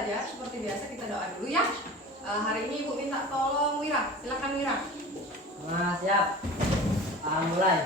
belajar, seperti biasa kita doa dulu ya. Hari ini Ibu minta tolong Wira. Silakan Wira. Siap. Mulai.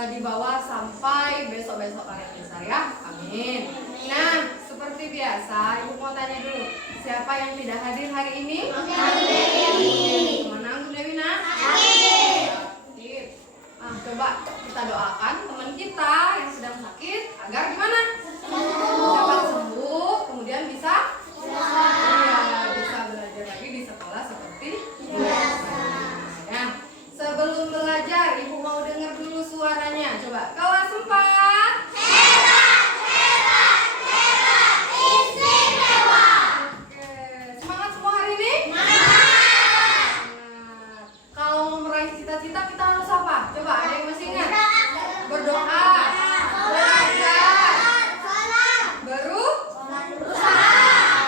Dibawa sampai besok-besok kalian besar ya. Amin. Nah, seperti biasa Ibu mau tanya dulu, siapa yang tidak hadir hari ini? Kemana Bu Dewi nak? Sakit. Coba kita doakan teman kita yang sedang sakit agar gimana? Cepat sembuh, kemudian bisa bisa belajar lagi di sekolah seperti biasa. Nah, sebelum belajar Ibu mau dengar dulu suaranya. Coba kelas 4. Hebat, istimewa. Oke, semangat semua hari ini? Semangat. Kalau mau meraih cita-cita kita harus apa? Coba ada yang masih ingat? Berdoa, belajar, berusaha.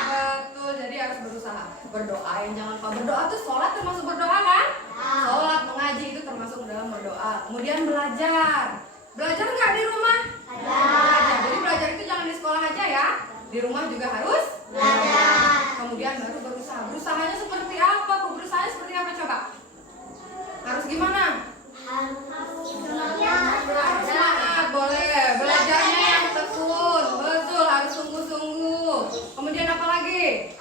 Betul, jadi harus berusaha. Berdoa, yang jangan lupa berdoa tuh sholat termasuk berdoa kan? Sholat, mengaji itu termasuk dalam berdoa. Kemudian belajar. Belajar nggak di rumah? Belajar. Jadi belajar itu jangan di sekolah aja ya. Di rumah juga harus belajar. Kemudian baru berusaha. Berusahanya seperti apa? Berusahanya seperti apa coba? Harus gimana? Harus semangat, boleh. Belajarnya yang tekun. Betul, harus sungguh-sungguh. Kemudian apa lagi?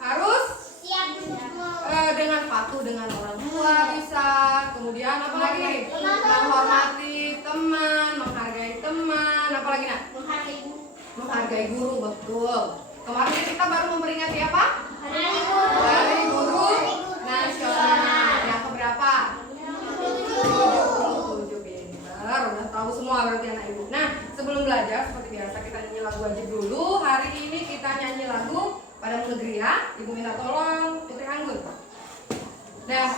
Harus dengan patuh dengan orang tua bisa. Kemudian apa lagi? Menghormati teman, menghargai teman. Apa lagi nak? Menghargai guru, betul. Kemarin kita baru memperingati apa? Hari Guru Nasional. Yang keberapa? 77 pintar. Udah tahu semua berarti anak ibu. Nah, sebelum belajar seperti biasa kita nyanyi lagu wajib dulu. Hari ini kita nyanyi lagu Padamu Negeri ya. Ibu minta tolong Putri Anggun. Nah,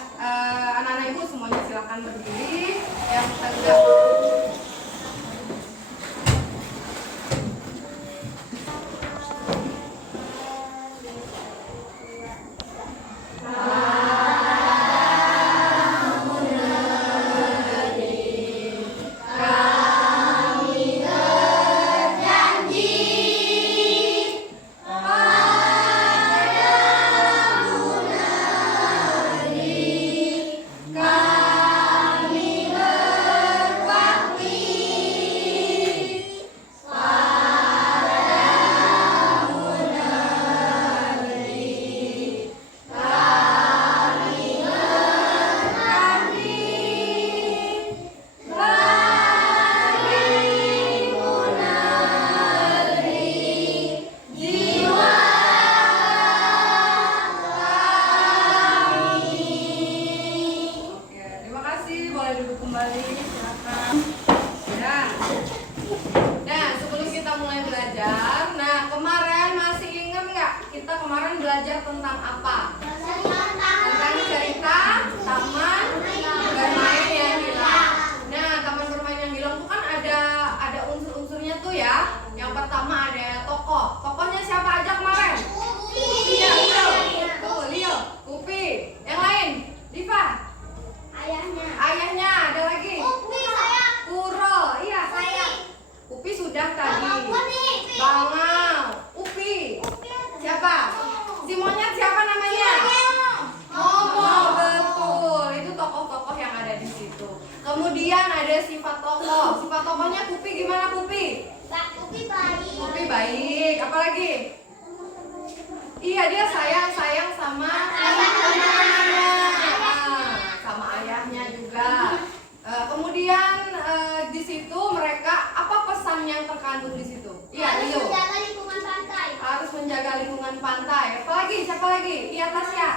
anak-anak ibu semuanya silakan berdiri. Yang tegak. Belajar tentang apa? Tentang cerita taman bermain yang hilang. Nah, taman bermain yang hilang itu kan ada unsur-unsurnya tuh ya. Yang pertama ada tokoh. Tokohnya siapa aja kemarin? Iya, Leo. Leo, Upi. Yang lain? Diva. Ayahnya. Ada lagi? Kuro. Iya, saya. Upi sudah tadi. Bangau. Upi. Siapa? Si monyet siapa namanya? Momo, betul. Itu tokoh-tokoh yang ada di situ. Kemudian ada sifat tokoh. Sifat tokohnya Pupi gimana Pupi? Pupi baik. terkandung di situ? Iya, Harus Leo. menjaga lingkungan pantai. Harus menjaga lingkungan pantai. Apalagi? Siapa lagi? Iya, Tasya.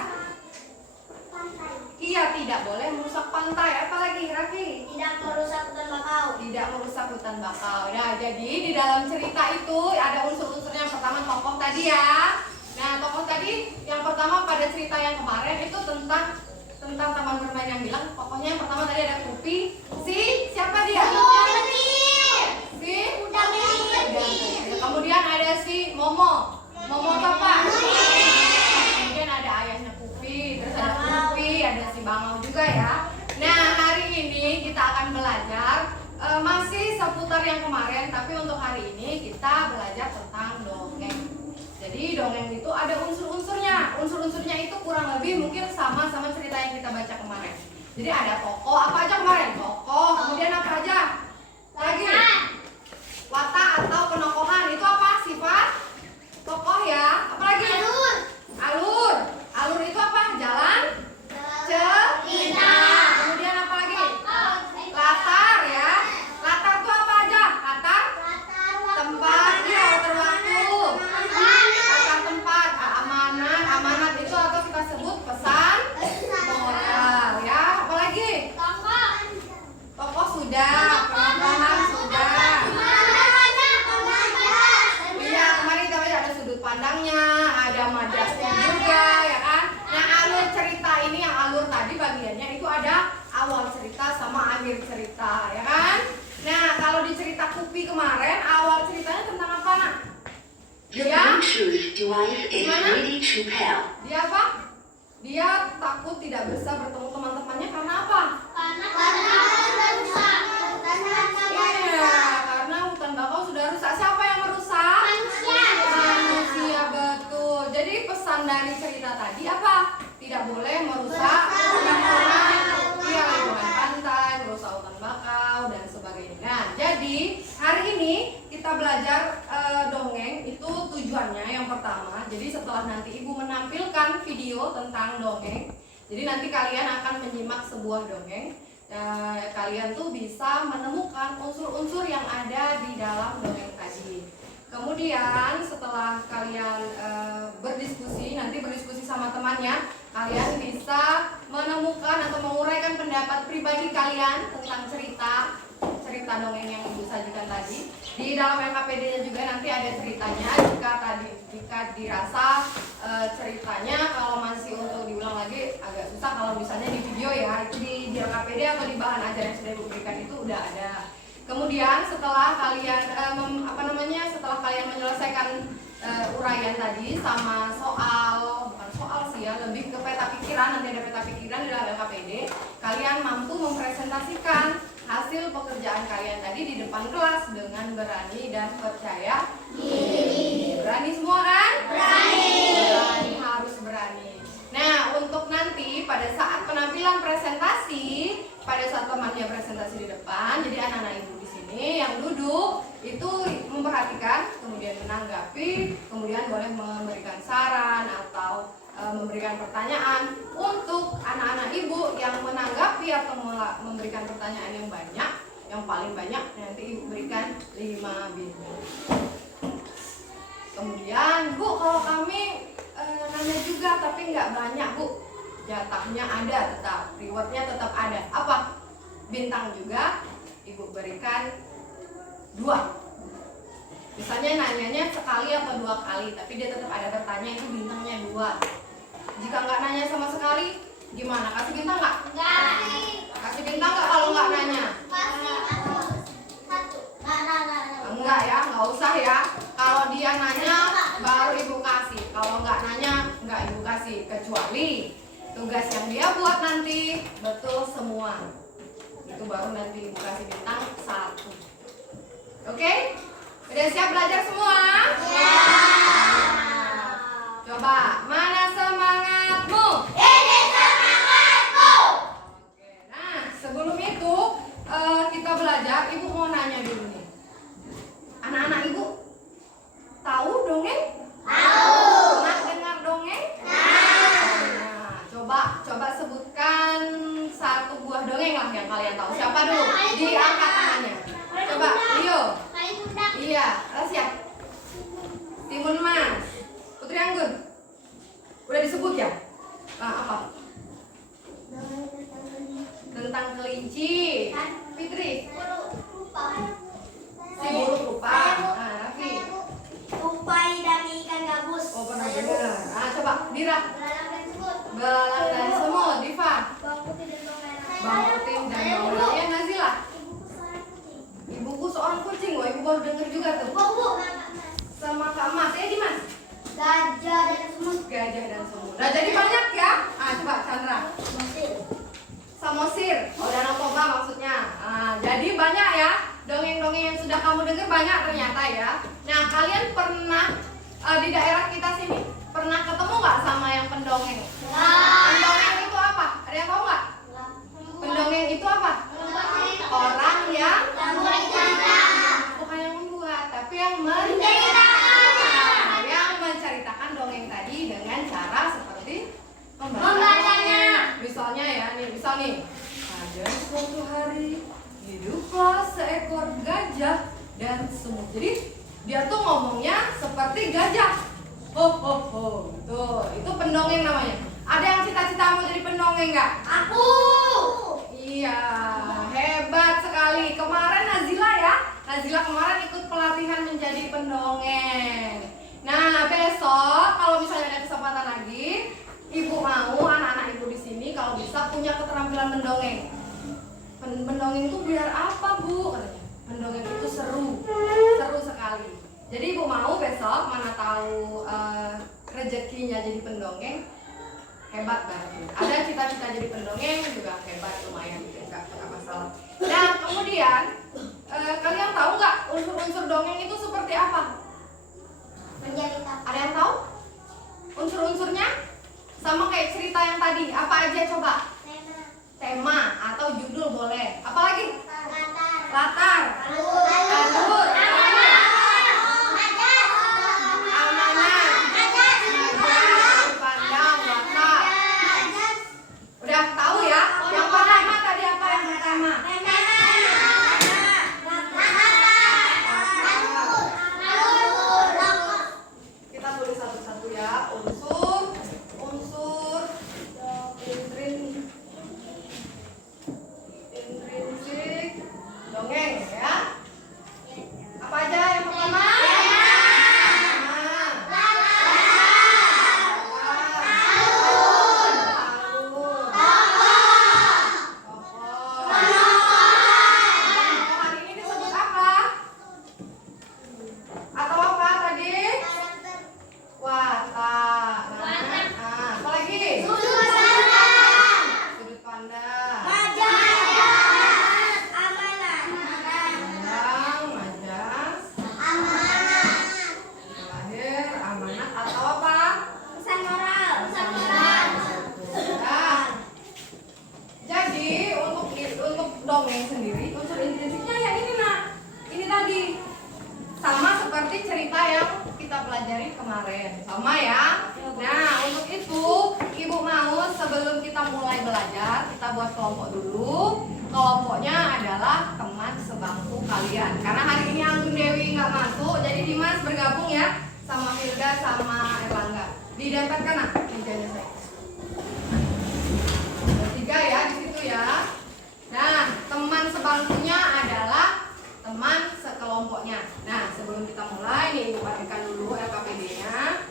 Pantai. Iya, tidak boleh merusak pantai. Apalagi, Raffi? Tidak merusak hutan bakau. Tidak merusak hutan bakau. Nah, jadi di dalam cerita itu ada unsur-unsurnya. Yang pertama tokoh tadi ya. Nah, tokoh tadi yang pertama pada cerita yang kemarin itu tentang taman bermain yang bilang. Tokohnya yang pertama tadi ada Kupi. Siapa dia? Si Udang kecil. Kemudian ada si Momo. Momo itu apa? Kemudian ada ayahnya Kupi, terus ada Kupi, ada si Bangau juga ya. Nah, hari ini kita akan belajar masih seputar yang kemarin, tapi untuk hari ini kita belajar tentang dongeng. Jadi dongeng itu ada unsur-unsurnya. Unsur-unsurnya itu kurang lebih mungkin sama cerita yang kita baca kemarin. Jadi ada tokoh, apa aja kemarin? Tokoh, kemudian apa aja? Lagi? Watak atau penokohan, itu apa? Sifat tokoh ya. Apalagi? Alur. Alur itu apa? Jalan? Cerita. Kemudian apa lagi? Latar ya. Latar itu apa aja? Latar? Tempat, ya, latar waktu. Latar tempat, amanat. Amanat itu atau kita sebut pesan moral ya. Apalagi? Tokoh sudah, penokohan sudah. Iya, kemarin kita baca ada sudut pandangnya, ada madasnya juga ya kan. Nah, alur cerita ini yang alur tadi bagiannya itu ada awal cerita sama akhir cerita ya kan. Nah, kalau di cerita Kupi kemarin awal ceritanya tentang apa nak? The Dia Bluetooth device is ready to pair. Dia apa? Dia takut tidak bisa bertemu teman-temannya karena apa? Iya, karena hutan bakau sudah rusak. Siapa yang merusak? Manusia, betul. Jadi pesan dari cerita tadi apa? Tidak boleh merusak lingkungan, iya, lingkungan pantai, merusak hutan bakau dan sebagainya. Nah, jadi hari ini kita belajar dongeng itu tujuannya yang pertama. Jadi setelah nanti ibu menampilkan video tentang dongeng, jadi nanti kalian akan menyimak sebuah dongeng. Kalian tuh bisa menemukan unsur-unsur yang ada di dalam dongeng tadi. Kemudian setelah kalian nanti berdiskusi sama temannya, kalian bisa menemukan atau menguraikan pendapat pribadi kalian tentang cerita dongeng yang ibu sajikan tadi. Di dalam LKPD-nya juga nanti ada ceritanya. Jika dirasa ceritanya kalau masih untuk diulang lagi agak susah, kalau misalnya di video ya, itu di LKPD atau di bahan ajar yang sudah ibu berikan itu udah ada. Kemudian setelah kalian setelah kalian menyelesaikan uraian tadi sama bukan soal sih ya, lebih ke peta pikiran, nanti ada peta pikiran di dalam LKPD, kalian mampu mempresentasikan hasil pekerjaan kalian tadi di depan kelas dengan berani dan percaya diri. Berani semua kan? Berani, harus berani. Nah, untuk nanti pada saat penampilan presentasi, pada saat temannya presentasi di depan, jadi anak-anak ibu di sini yang duduk itu memperhatikan, kemudian menanggapi, kemudian boleh memberikan saran atau memberikan pertanyaan. Untuk anak-anak ibu yang menanggapi atau memberikan pertanyaan yang banyak, yang paling banyak nanti ibu berikan 5 bintang. Kemudian, Bu, kalau kami nanya juga tapi nggak banyak, Bu, jatahnya ada tetap, rewardnya tetap ada. Apa? Bintang juga ibu berikan 2. Misalnya nanyanya sekali atau 2 kali, tapi dia tetap ada bertanya, itu bintangnya 2. Jika nggak nanya sama sekali, gimana? Kasih bintang nggak? Kasih bintang nggak kalau nggak nanya? Enggak ya, nggak usah ya. Kalau dia nanya baru ibu kasih, kalau nggak nanya nggak ibu kasih, kecuali tugas yang dia buat nanti betul semua, itu baru nanti ibu kasih bintang 1. Oke? Udah siap belajar semua? Ya. Coba, mana semangatmu? Ini semangatku. Oke, nah sebelum itu kita belajar, ibu mau nanya dulu nih. Anak-anak ibu tahu dongeng? Tahu. Pernah dengar dongeng? Nah, coba sebutkan 1 buah dongeng lah yang kalian tahu. Siapa dulu? Diangkat tangannya. Coba, Leo. Iya. Rahasia. Timun Mas. Putri Anggun. Udah disebut ya? Apa? Tentang kelinci. Fitri. Si burung rupa. Raffi. Tupai dan ikan gabus. Oh, pernah dengar. Coba Dira. Belalang dan semut. Belalang dan semut. Diva. Bawang putih dan bawang merah. Bawang putih dan bawang merah. Ya, Nazila. Ibuku seorang kucing. Ibuku seorang kucing. Wah, ibu baru denger juga tuh. Bu. Sama Kak Mas. Dimas. Gajah dan semut. Gajah dan semut. Nah, jadi banyak ya. Coba Chandra. Mesir. Samosir. Oh, Danau Toba maksudnya. Jadi banyak ya. Dongeng-dongeng yang sudah kamu dengar banyak ternyata ya. Nah, kalian pernah di daerah kita sini pernah ketemu nggak sama yang pendongeng? Pendongeng itu apa? Ada yang tahu nggak? Pendongeng itu apa? Orang yang bukan yang membuat, tapi yang menceritakan. Yang menceritakan dongeng tadi dengan cara seperti membacanya. Misalnya ya, misal nih. Ada suatu hari hiduplah seekor gajah dan semut. Jadi dia tuh ngomongnya seperti gajah. Ho ho ho. Tuh, itu pendongeng namanya. Ada yang cita-cita mau jadi pendongeng nggak? Aku. Iya, hebat sekali. Kemarin Nazila ya, Nazila kemarin ikut pelatihan menjadi pendongeng. Nah, besok kalau misalnya ada kesempatan lagi, ibu mau anak-anak ibu di sini kalau bisa punya keterampilan mendongeng. Mendongeng itu biar apa, Bu? Katanya. Mendongeng itu seru sekali. Jadi ibu mau besok, mana tahu rezekinya jadi pendongeng, hebat banget. Ada cita-cita jadi pendongeng juga hebat, lumayan gitu, nggak masalah. Nah, kemudian kalian tahu nggak unsur-unsur dongeng itu seperti apa? Menceritakan. Ada yang tahu? Unsur-unsurnya sama kayak cerita yang tadi. Apa aja coba? Tema atau judul boleh. Apalagi? Latar. Alur. Amanah. Najas. Pandang. Watak. Udah tahu ya? Yang pertama tadi apa yang pertama? Kita tulis satu-satu ya. Unsur intrinsik dongeng ya. Apa aja yang pertama? Tokoh ini disebut apa? Atau apa tadi? Watak. Apa lagi? Sudut pandang. Pandang, majas, lahir, amanat atau apa? Nah, jadi untuk dongeng sendiri unsur intrinsiknya ya ini nak, ini tadi sama seperti cerita yang kita pelajari kemarin, sama ya. Nah, untuk itu ibu mau sebelum kita mulai belajar kita buat kelompok dulu. Kelompoknya adalah teman sebangku kalian. Karena hari ini Anggun Dewi nggak masuk, jadi Dimas bergabung ya sama Firda sama Erlangga. Didempatkan nak mejanya saya. Bertiga ya di situ ya. Nah, teman sebangkunya adalah teman sekelompoknya. Nah, sebelum kita mulai nih ibu pastikan dulu LKPD-nya.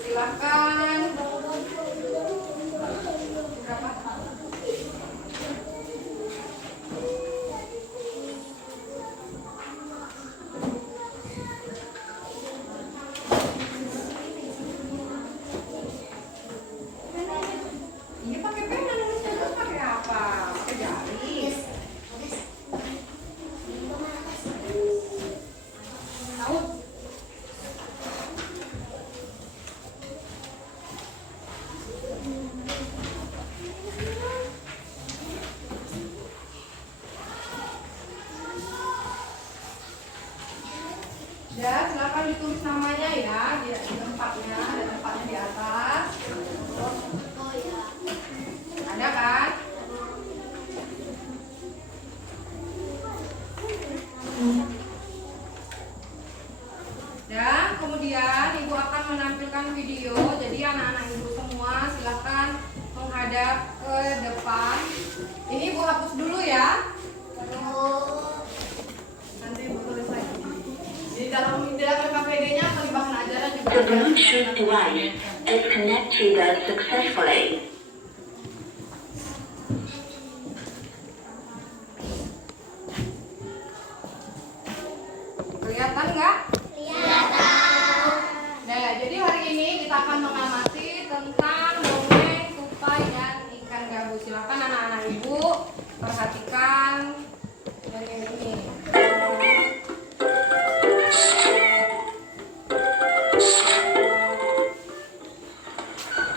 Silakan. Berapa? Ini pakai pena nulisnya, terus pakai apa? Pakai jari. Tahu? Ya, silakan ditulis namanya ya di tempatnya, ada tempatnya di atas. Ada kan? video. Jadi anak-anak ibu semua silahkan menghadap ke depan. Ini ibu hapus dulu ya. Nanti ibu tulis lagi. Di dalam KPD-nya atau di bahan ajaran juga The ada. Bluetooth device is connected successfully. Kelihatan nggak? Kelihatan. Nah, jadi hari ini kita akan mengamati tentang dongeng tupai dan ikan gabus. Silakan anak-anak ibu perhatikan dongeng ini.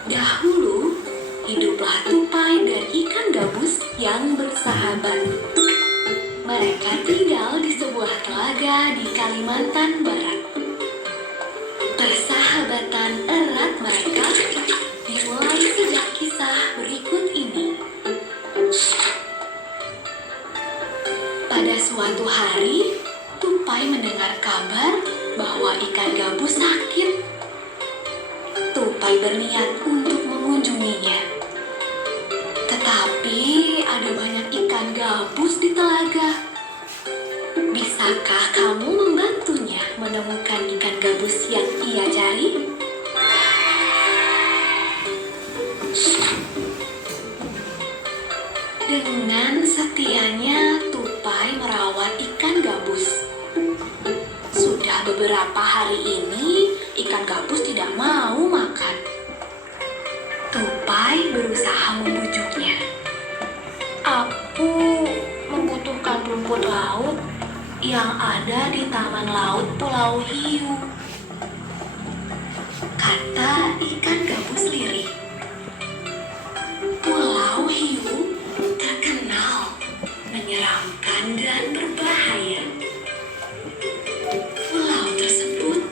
Dahulu, hiduplah tupai dan ikan gabus yang bersahabat. Mereka tinggal di sebuah telaga di Kalimantan Barat. Persahabatan erat mereka dimulai sejak kisah berikut ini. Pada suatu hari, tupai mendengar kabar bahwa ikan gabus sakit. Tupai berniat untuk mengunjunginya. Tetapi ada banyak ikan gabus di telaga. Bisakah kamu membantunya menemukan ikan gabus yang ia cari? Dengan setianya tupai merawat ikan gabus. Sudah beberapa hari ini, ikan gabus tidak mau makan. Tupai berusaha membujuknya. Aku membutuhkan rumput laut yang ada di Taman Laut Pulau Hiu, kata ikan gabus lirih. Pulau Hiu terkenal menyeramkan dan berbahaya. Pulau tersebut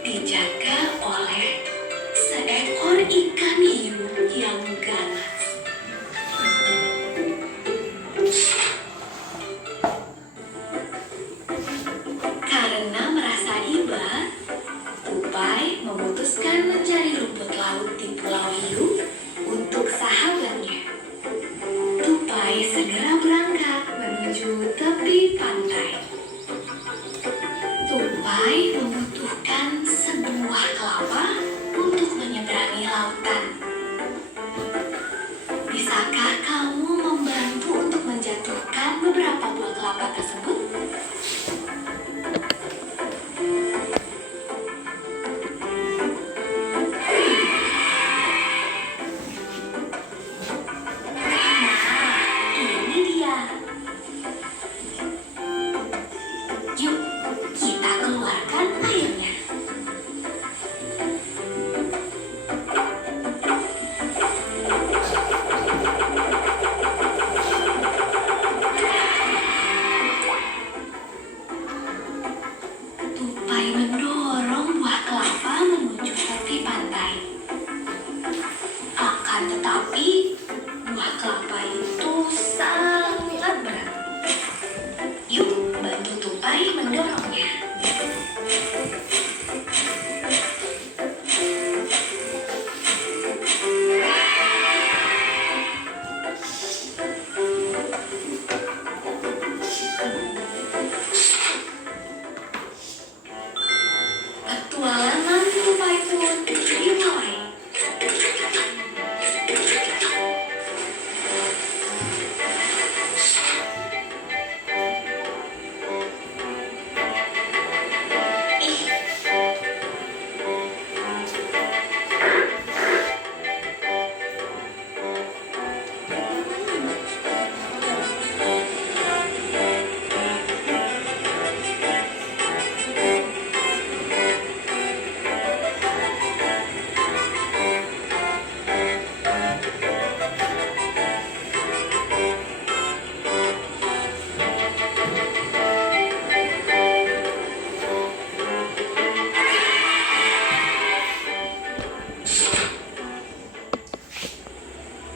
dijaga oleh seekor ikan hiu yang ganas. Karena merasa iba, tupai memutuskan mencari rumput laut di Pulau Hiu untuk sahabatnya. Tupai segera berangkat menuju tepi pantai. Tupai membutuhkan sebuah kelapa untuk menyeberangi lautan. Bisakah kamu membantu untuk menjatuhkan beberapa buah kelapa tersebut? Nah, ini dia. Yuk, kita keluarkan airnya. Tupai mendorong buah kelapa menuju tepi pantai. Akan tetapi, buah kelapa itu sangat berat. Yuk, bantu tupai mendorongnya. Petualangan tupai pun dimulai.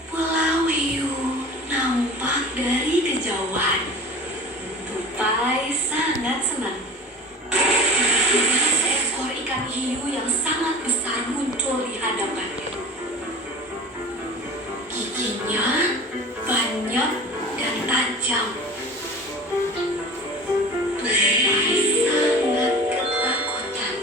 Pulau Hiu nampak dari kejauhan. Tupai sangat senang. Tiba-tiba seekor ikan hiu yang sangat besar muncul di tajam. Tupai sangat ketakutan.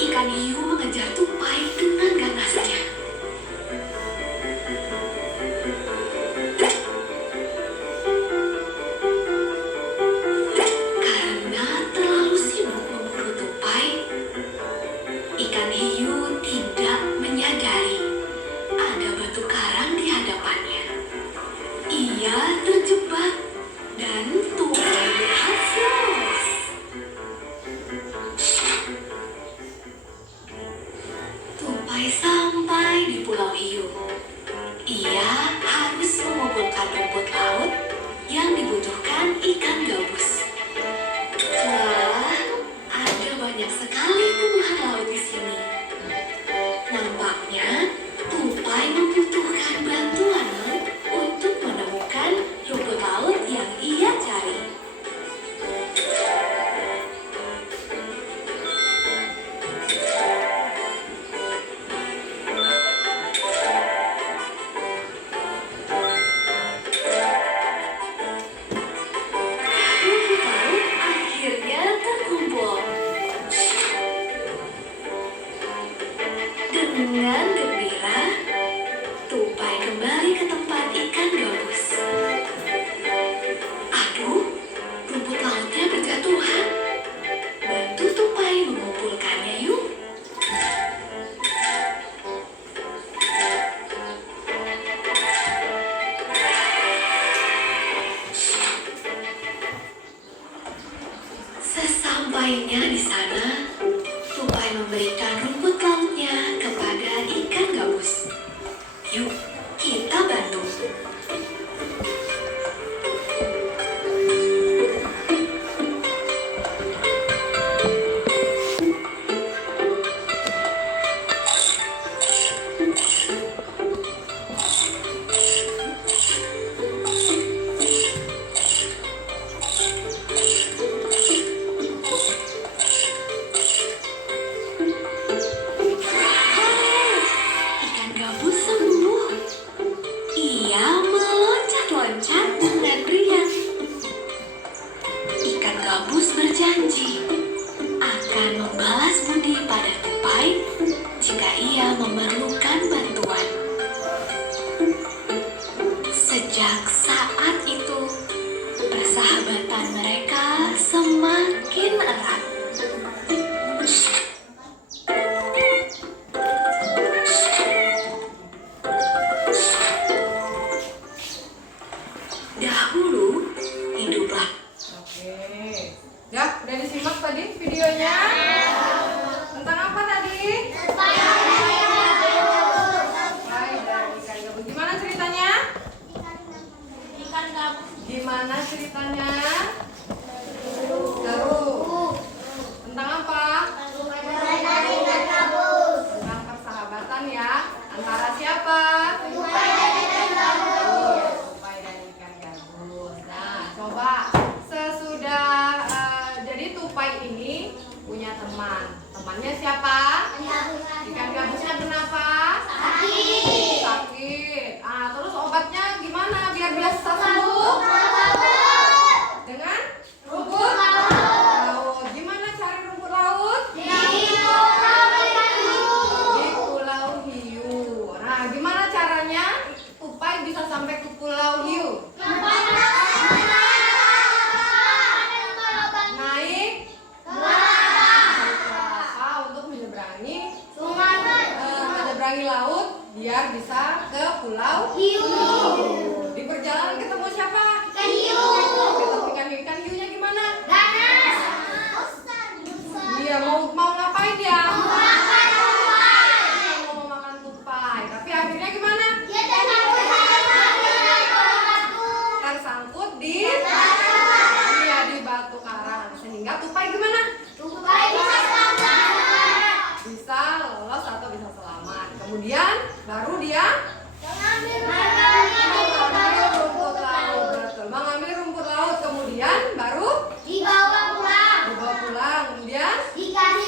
Ikan hiu mengejar tupai dengan ganasnya. Karena terlalu sibuk memburu tupai, ikan hiu tidak menyadari ada batu karang di hadapannya. Ia terjebak dan tupai berhasil lolos. Tupai sampai di Pulau Hiu. Ia harus mengumpulkan rumput laut yang dibutuhkan ikan gabus. Wah, ada banyak sekali tumbuhan laut di sini. Nampaknya tupai membutuhkan bantuan untuk menemukan rumput laut yang ia cari. Rumput laut akhirnya terkumpul. Dengan gembira, tupai kembali ke tempat ikan gabus. Aduh, rumput lautnya berjatuhan. Bantu tupai mengumpulkannya yuk. Sesampainya di sana, tupai memberikan rumput lautnya kepada ikan gabus. Yuk, kita bantu. Ikan gabus sembuh. Ia meloncat-loncat dengan riang. Ikan gabus berjanji akan membalas budi pada tupai jika ia memerlukan bantuan. Sejak saat itu, persahabatan mereka semakin erat. Dahulu, hiduplah. Oke. Ya, udah disimak tadi videonya? Tentang apa tadi? Tupai dan ikan gabus. Gimana ceritanya? Gimana ceritanya? Seru. Tentang apa? Tentang persahabatan ya. Antara siapa? Iya, tupai dan ikan gabus. Nah, coba sesudah jadi tupai ini punya teman. Temannya siapa? Ikan gabusnya kenapa? Sakit. Ah, terus obatnya gimana biar bisa sembuh? Dengan rumput laut. Gimana cari rumput laut? Di Pulau Hiu. Nah, gimana caranya tupai bisa sampai ke Pulau Hiu? Naik kelapa untuk menyeberangi laut biar bisa ke Pulau Hiu. Di perjalanan ketemu siapa? Ketemu ikan hiunya gimana? Iya, mau ngapain dia? Mau makan tupai. Tapi akhirnya gimana? Tersangkut di batu karang. Sehingga tupai gimana? Bisa lolos atau bisa selamat. Kemudian baru dia mengambil rumput laut. Betul. Mengambil rumput laut. Kemudian baru Dibawa pulang. dibawa pulang. Kemudian Dikasih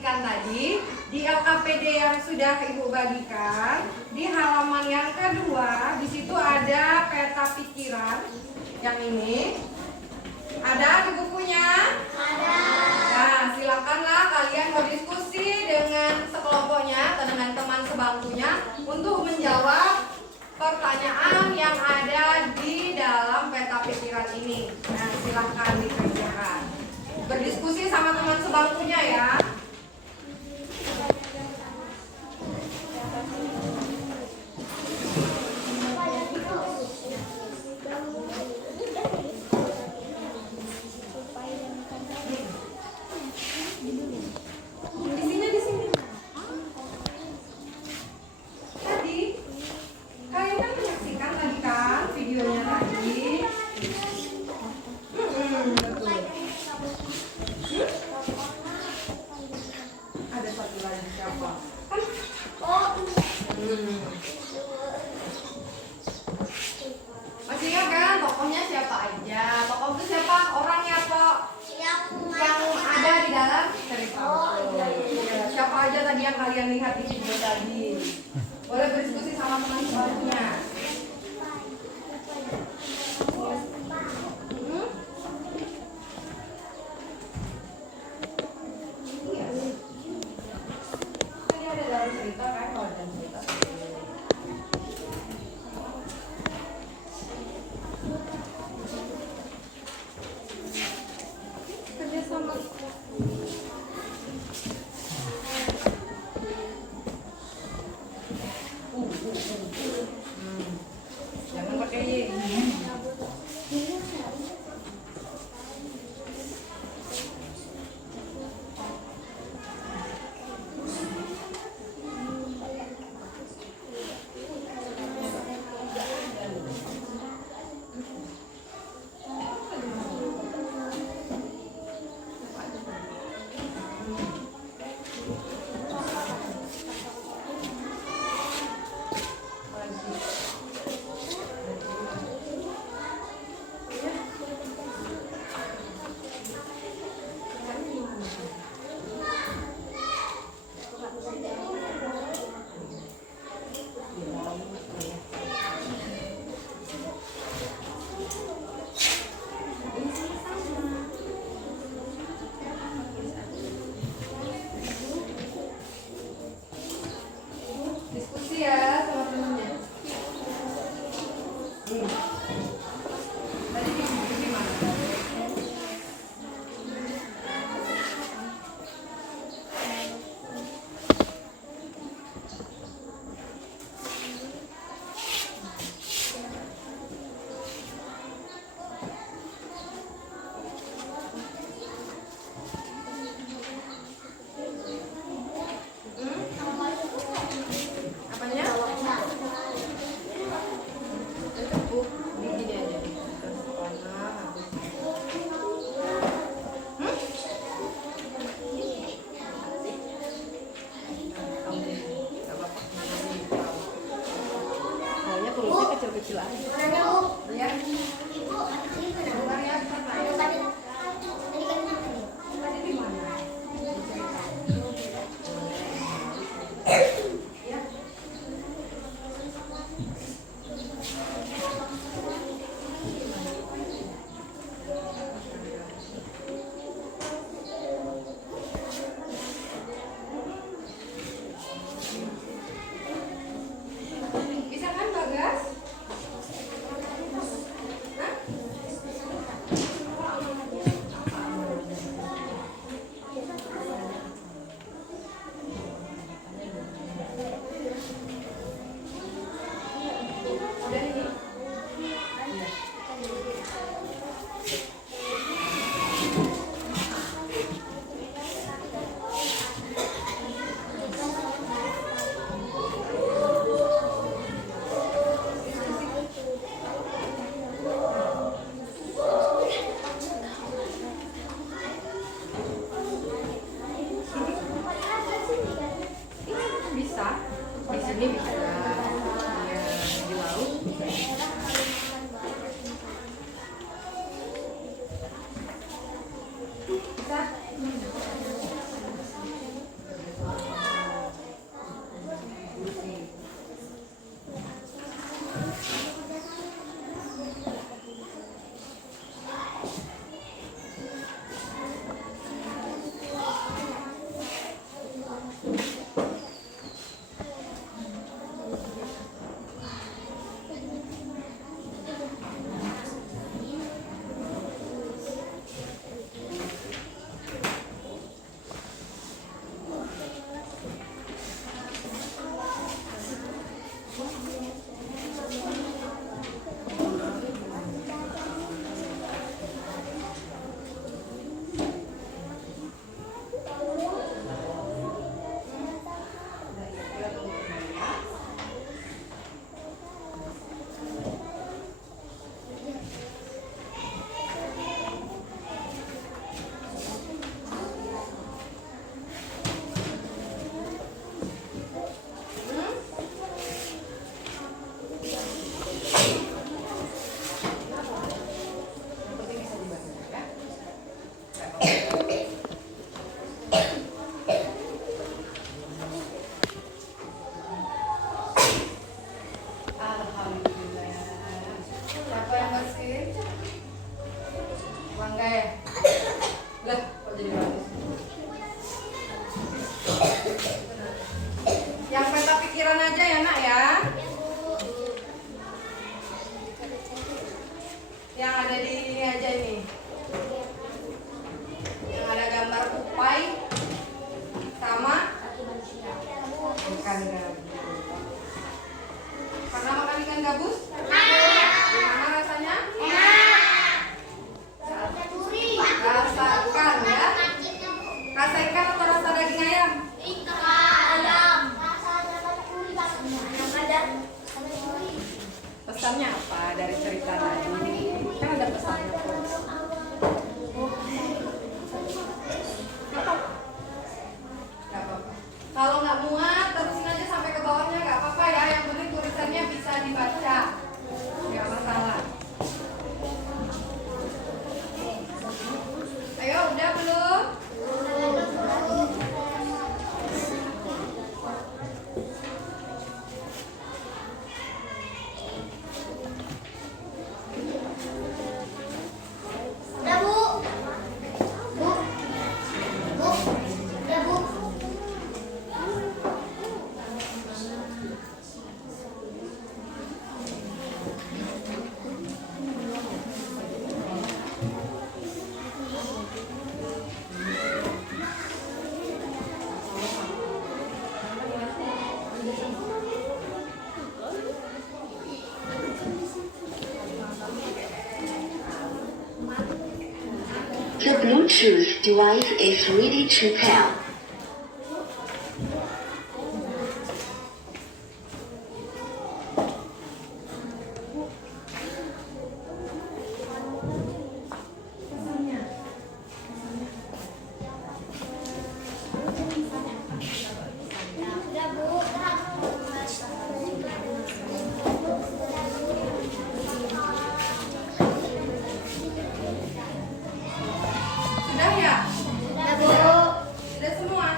perhatikan tadi di LKPD yang sudah Ibu bagikan, di halaman yang kedua di situ ada peta pikiran yang ini. Ada di bukunya? Ada. Nah, silakanlah kalian berdiskusi dengan sekelompoknya atau dengan teman sebangkunya untuk menjawab pertanyaan yang ada di dalam peta pikiran ini. Nah, silahkan dikerjakan. Berdiskusi sama teman sebangkunya ya. Isinya di sini. Tadi kalian kan menyaksikan tadi kan videonya tadi. Betul. Ada satu lagi siapa? Kan? Masih ingat kan tokohnya siapa aja? Tokoh itu siapa? Orangnya apa? Yang ada di dalam cerita. Siapa aja tadi yang kalian lihat di video tadi? Boleh berdiskusi sama teman sebangkunya. Tadi ada dalam cerita kan, kalau dalam cerita. Kerjasama. Jangan pakai Y. Diskusi ya sama temennya. Tadi gimana? Apanya? Cukup begini aja. Maunya perutnya kecil-kecil aja. Ya. Tadi di mana? Ya. Bisa kan Bagas? The Bluetooth device is ready to pair. Sudah ya? Sudah, Bu. Sudah semua?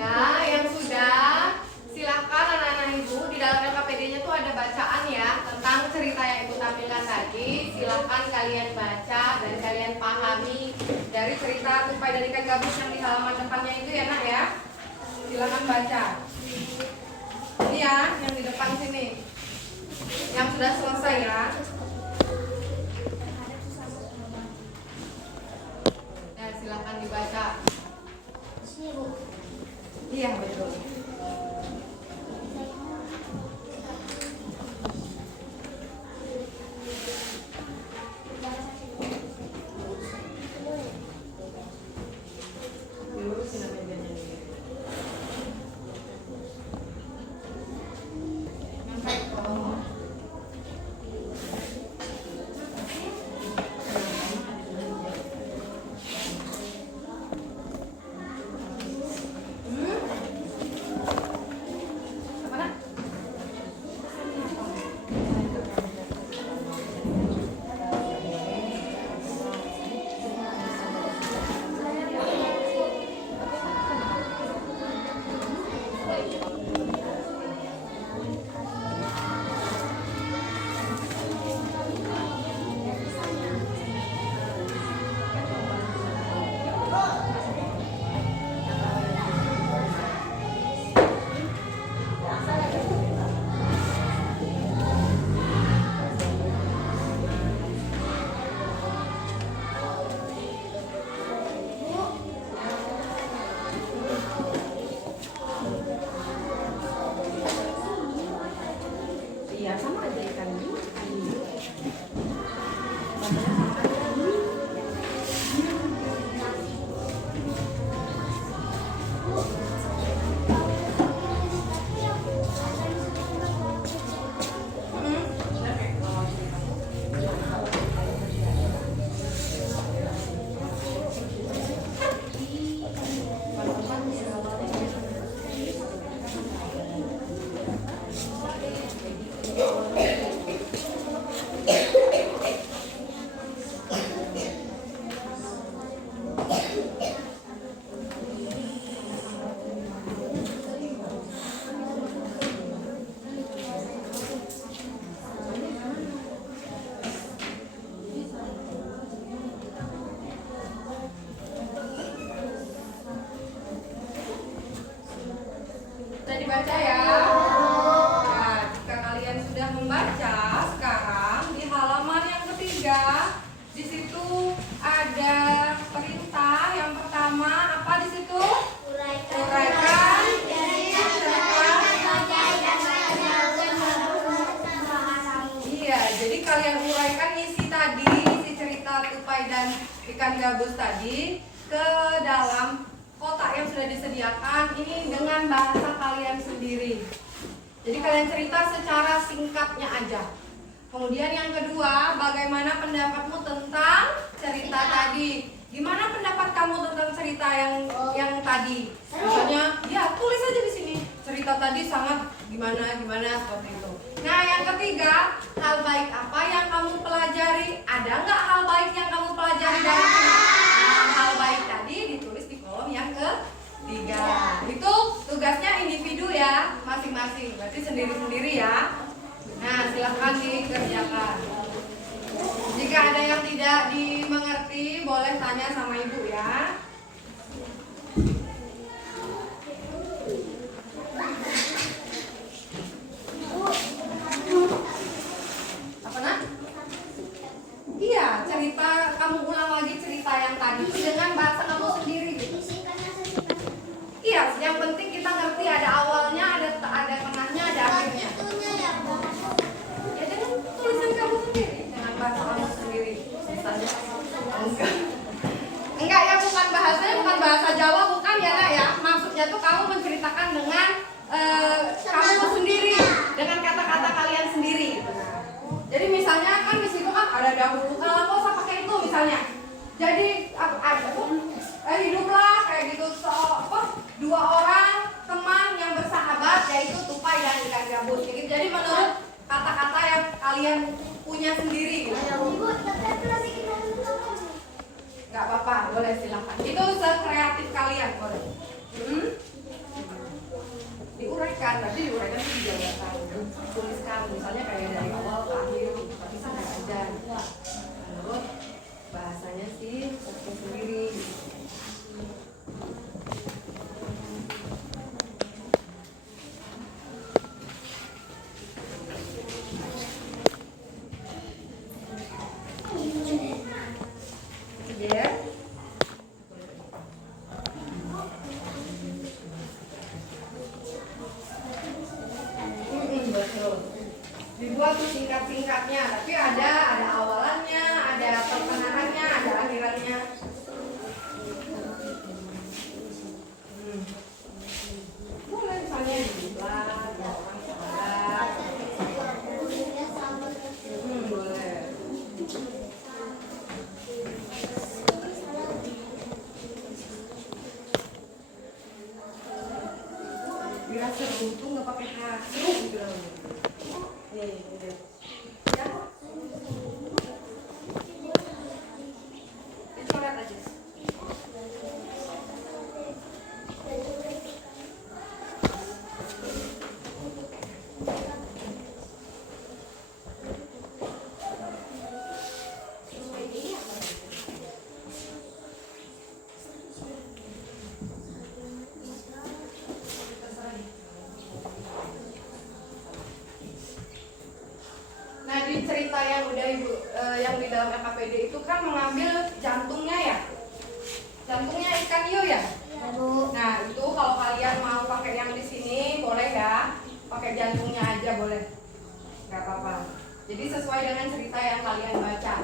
Nah, yang sudah, silakan anak-anak ibu di dalam LKPD-nya tuh ada bacaan ya tentang cerita yang ibu tampilkan tadi. Silakan kalian baca dan kalian pahami dari cerita tupai dan ikan gabus yang di halaman depannya itu ya nak ya. Silakan baca. Ini ya, yang di depan sini, yang sudah selesai ya. Nah, silakan dibaca. Sini, Bu. Iya betul. Dilurusin sama mejanya nih. Sampai ke bawah. Apa nak? Iya sama aja ikan ini. Sudah dibaca ya? Nah, jika kalian sudah membaca, sekarang di halaman yang ketiga, di situ ada perintah. Yang pertama apa di situ? Uraikan Iya, jadi kalian uraikan isi tadi, isi cerita tupai dan ikan gabus tadi ke dalam kotak yang sudah disediakan ini dengan bahasa kalian sendiri. Jadi kalian cerita secara singkatnya aja. Kemudian yang kedua, bagaimana pendapatmu tentang cerita tadi? Gimana pendapat kamu tentang cerita yang tadi? Misalnya, ya tulis aja di sini. Cerita tadi sangat gimana seperti itu. Nah, yang ketiga, hal baik apa yang kamu pelajari? Ada nggak hal baik yang kamu pelajari dari cerita? Nah, hal baik tadi ditulis di kolom yang ketiga. Itu tugasnya individu ya, masing-masing. Berarti sendiri-sendiri ya. Nah, silahkan dikerjakan. Jika ada yang tidak dimengerti, boleh tanya sama ibu ya. Apa nak? Iya, cerita kamu ulang lagi cerita yang tadi. Jawa bukan ya nak ya? Maksudnya tuh kamu menceritakan dengan kamu sendiri, dengan kata-kata kalian sendiri. Jadi misalnya kan di situ kan ada dahulu kala, kok usah pakai itu misalnya. Jadi hiduplah kayak gitu dua orang teman yang bersahabat yaitu tupai dan ikan gabus. Gitu. Jadi menurut kata-kata yang kalian punya sendiri. Gitu. Gak apa-apa, boleh silakan. Itu sekreatif kalian boleh. Diuraikan, tapi diuraikan itu juga nggak tahu. Tuliskan, misalnya kayak dari awal ke akhir, tapi sadar aja. Menurut bahasanya sih sendiri. Ya. Betul. Dibuat tuh singkat-singkatnya, tapi ada awalannya, ada pertengahannya, ada akhirannya. Boleh misalnya dibuat orang sahabat. Boleh. Biar seru tuh nggak pakai hak, seru gitu namanya. Nih, udah. Ya. Dicoret aja. Nah di cerita yang udah ibu yang di dalam LKPD itu kan mengambil jantungnya ya, jantungnya ikan hiu ya. Nah itu kalau kalian mau pakai yang di sini boleh ya, pakai jantungnya aja boleh, nggak apa-apa. Jadi sesuai dengan cerita yang kalian baca.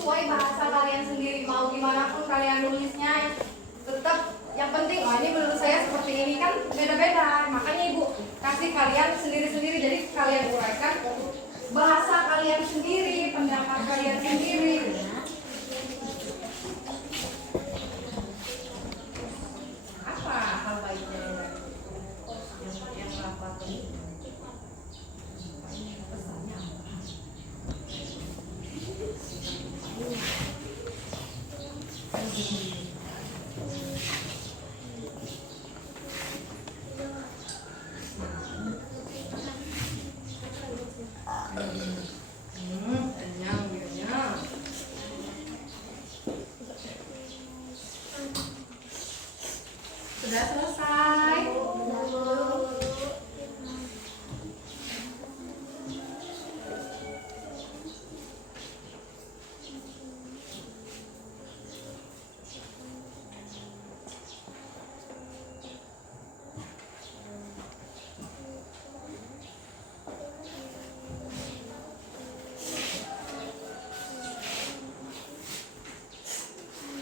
Sesuai bahasa kalian sendiri, mau gimana pun kalian nulisnya tetap yang penting, oh ini menurut saya seperti ini kan beda-beda, makanya ibu kasih kalian sendiri-sendiri, jadi kalian uraikan bahasa kalian sendiri, pendapat kalian sendiri. Apa hal baiknya yang rapat pesannya apa? Kenyang, kenyang. Sudah selesai.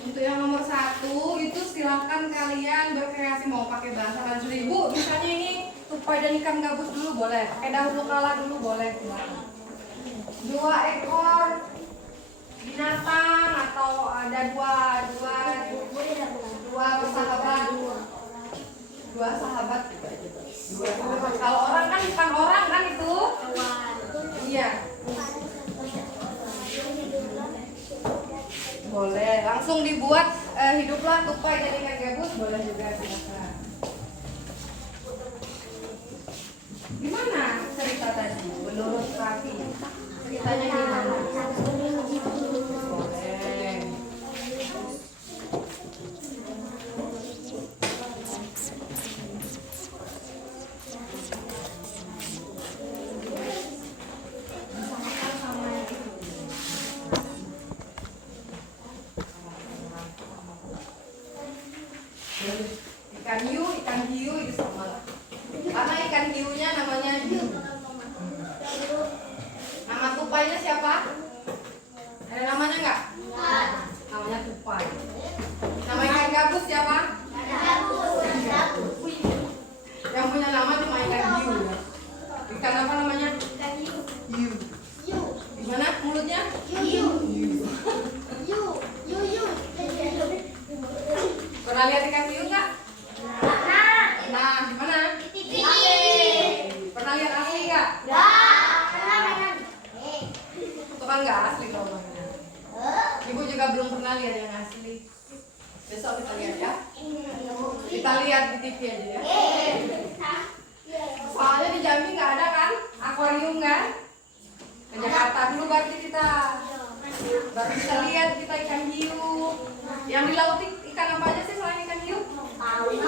Untuk yang nomor 1 itu silahkan kalian berkreasi, mau pakai bahasa lanjut ibu. Misalnya ini tupai dan ikan gabus dulu boleh, pakai dahulu kala dulu boleh, silahkan. 2 ekor binatang atau ada dua sahabat. Dua sahabat. Kalau orang kan bukan orang kan itu. Iya. Boleh, langsung dibuat hiduplah tupai dan ikan gabus, boleh juga silakan. Gimana cerita tadi menurut Raffi? Ceritanya gimana? Boleh. Ikan hiu itu sama lah. Karena ikan hiunya namanya hiu. Nama tupainya siapa? Ada namanya nggak? Namanya tupai. Nama ikan gabus siapa? Yang punya nama cuma ikan hiu. Ikan apa namanya? Hiu. Gimana mulutnya? Hiu. Pernah lihat ikan hiu nggak? Nah, gimana? Pernah lihat asli nggak? Itu kan nggak asli kalau namanya. Ibu juga belum pernah lihat yang asli. Besok kita lihat ya. Kita lihat di TV aja ya. Soalnya di Jambi nggak ada kan akuarium kan? Ke Jakarta dulu berarti kita baru bisa lihat kita ikan hiu. Yang di laut ikan apa aja sih selain ikan hiu? Apalagi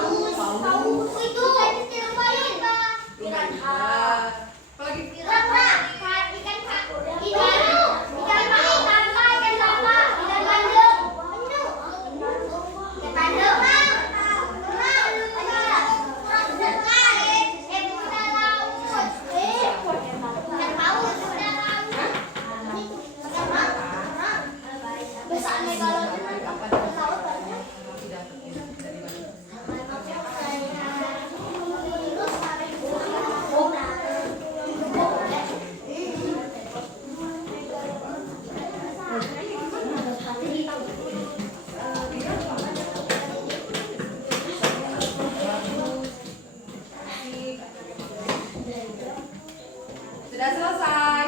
sudah selesai.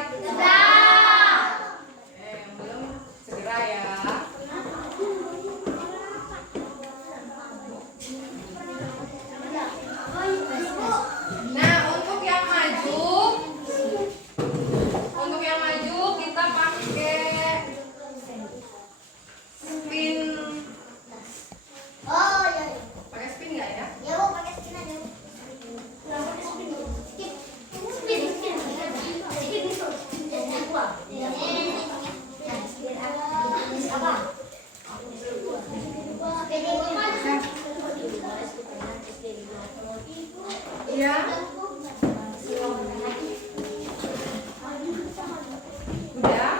Yang belum segera ya. Nah, untuk yang maju kita pakai spin. Pakai spin nggak ya? Iya. Udah?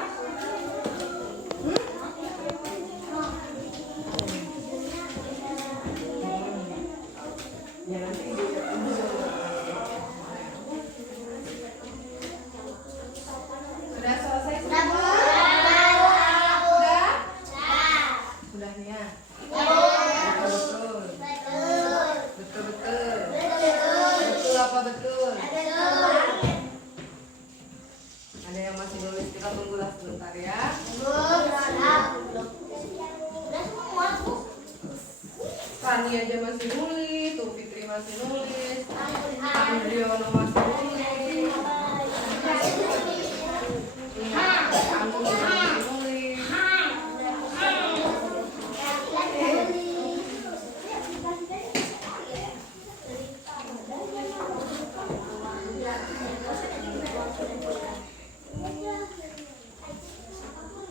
Ya nanti sudah selesai semua? Sudah? Sudahnya? Betul. Betul apa betul? Ada yang masih nulis, kita tunggulah sebentar ya. Rani aja masih nulis, tuh Fitri masih nulis, Andriono masih nulis, Anggun masih nulis.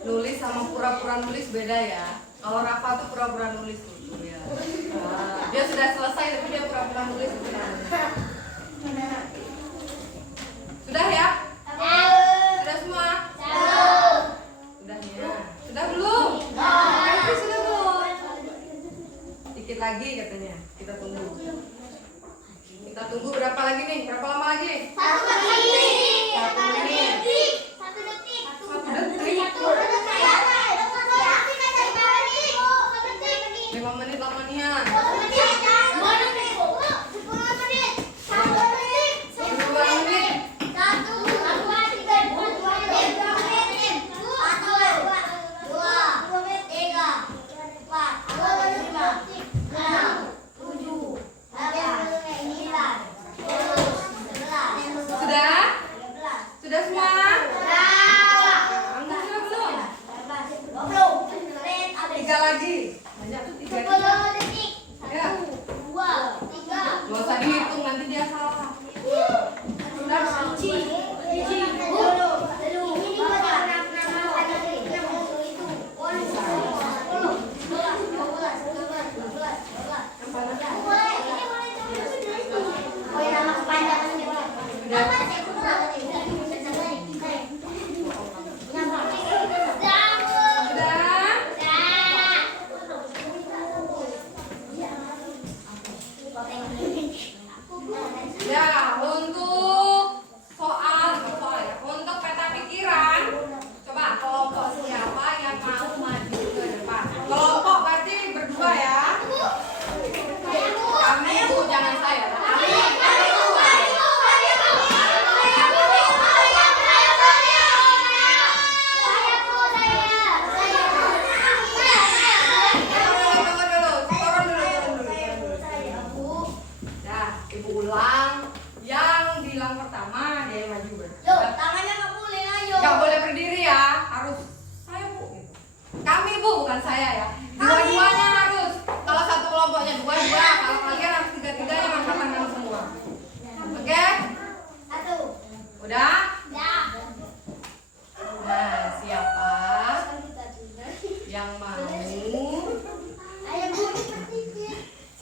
Nulis sama pura-pura nulis beda ya. Kalau Rafa tuh pura-pura nulis tuh ya. Dia sudah selesai tapi dia pura-pura nulis. Sudah ya? Sudah semua? Sudah ya. Sudah belum? Sudah belum? Dikit lagi katanya. Kita tunggu. Kita tunggu berapa lagi nih? Berapa lama lagi? 1 menit. 5 menit lamanya. 2 menit. Sudah? Sudah semua?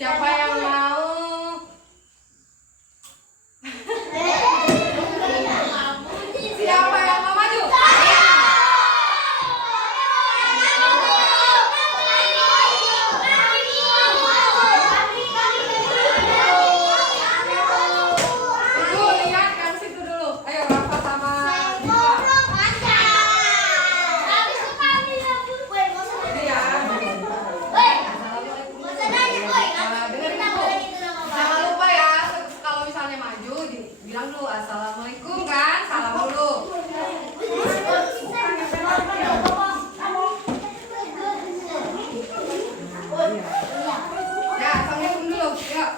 Siapa yang mau? Siapa yang mau maju? Tunggu, lihat kan situ dulu. Ayo Rafa sama Diva. Ini ya. Jangan lupa ya, kalau misalnya maju bilang dulu assalamualaikum kan, salam dulu. Ya, assalamualaikum dulu. Yuk.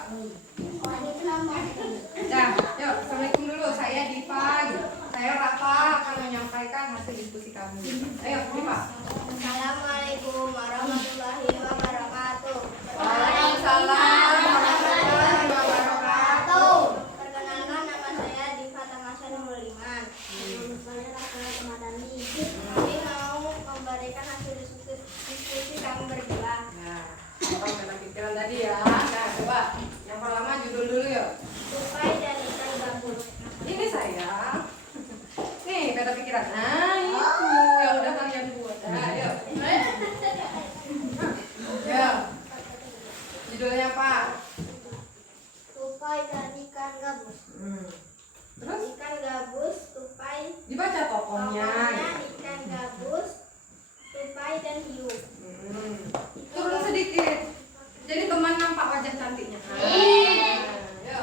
Ya, yuk, assalamualaikum dulu. Saya Diva. Saya Rafa akan menyampaikan hasil diskusi kami. Ayo, Diva. Assalamualaikum warahmatullahi wabarakatuh. Waalaikumsalam warahmatullahi wabarakatuh. Perkenalkan, nama saya Diva Tamasya Nurul Iman. Nama saya Rafael Ramadhani. Kami mau memberikan hasil diskusi kami berdua. Nah, orang kena pikiran tadi ya. Nah, coba yang pertama judul dulu yuk. Tupai dan ikan gabus. Ini sayang. Nih, kata pikiran. Nah, itu yang udah kalian buat. Nah, yuk. Ya. Judulnya apa? Tupai dan ikan gabus. Terus Ikan gabus, tupai, dibaca tokohnya. ikan gabus, tupai dan hiu. Turun sedikit. Jadi teman nampak wajah cantiknya. Nah, yuk.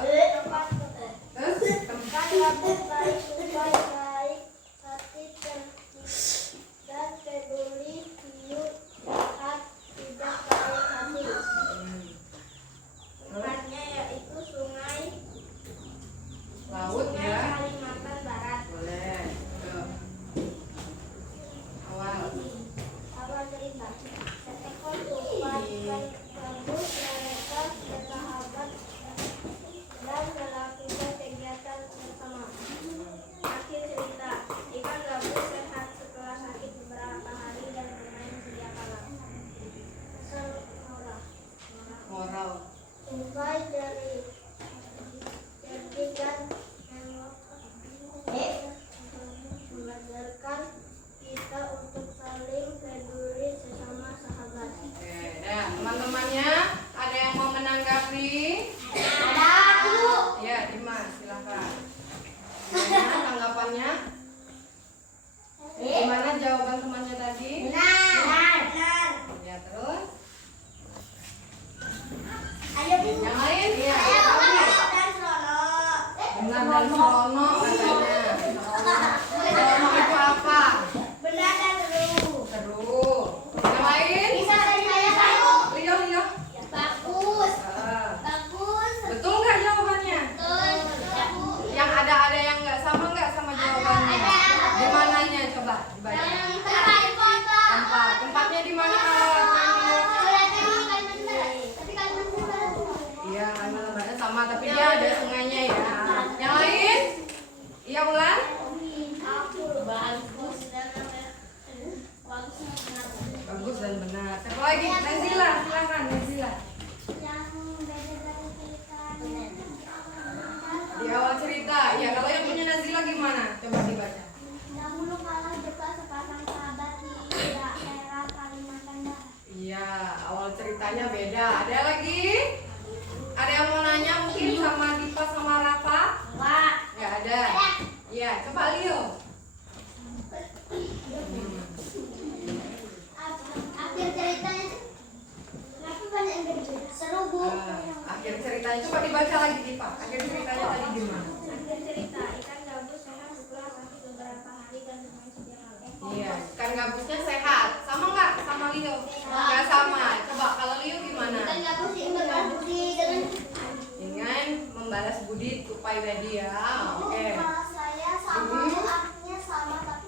Terus Ikan gabus baik, tupai baik, hati dan peduli, hiu jahat, tidak baik hati. Tempatnya yaitu sungai laut ya. Kalimantan Barat. Boleh. Yuk. Awal. Awal cerita. Seekor tupai ikan gabus mereka bersahabat dan melakukan kegiatan bersama. Akhir cerita. Ikan gabus sehat setelah sakit beberapa hari dan bermain sedia kala. Moral. Tupai dari jadikan mengajarkan kita untuk saling peduli sesama sahabat. Oke, nah teman-temannya ada yang mau menanggapi? Ada aku. Ya, Dimas, silakan. Gimana tanggapannya? Gimana jawaban temannya tadi? Benar. Ya, terus? Ayo Yang lain? Iya. dan Solo. Benar dan serono katanya. Serono itu apa? Benar dan seru. Seru. Yang lain? Bisa saya tahu. Lio. Bagus. Bagus. Betul nggak jawabannya? Betul. Yang ada yang nggak sama jawabannya? Di mananya? Coba dibaca. Tempatnya di mana? Iya, Kalimantan sama, tapi dia ada sungainya ya. Yang lain? Iya, Ulan? Bagus dan benar. Siapa lagi? Nazila, silakan Nazila. Di awal cerita, ya kalau yang punya Nazila gimana? Coba dibaca. Dahulu kala dekat sepasang sahabat di daerah Kalimantan Barat. Iya, awal ceritanya beda. Ada lagi? Ada yang mau nanya mungkin sama Diva sama Rafa? Nggak ada. Iya, coba Leo. Akhir ceritanya kenapa banyak yang berbeda? Seru bu. Akhir ceritanya coba dibaca lagi Diva. Akhir ceritanya tadi gimana? Akhir cerita ikan gabus sehat setelah sakit beberapa hari dan bermain sedia kala. Iya, kan gabusnya sehat. Sama nggak sama Leo? Nggak sama. Coba kalau Leo gimana? Ikan gabus ini berbudi Dengan membalas budi tupai tadi ya. Oke. Kalau saya sama artinya sama tapi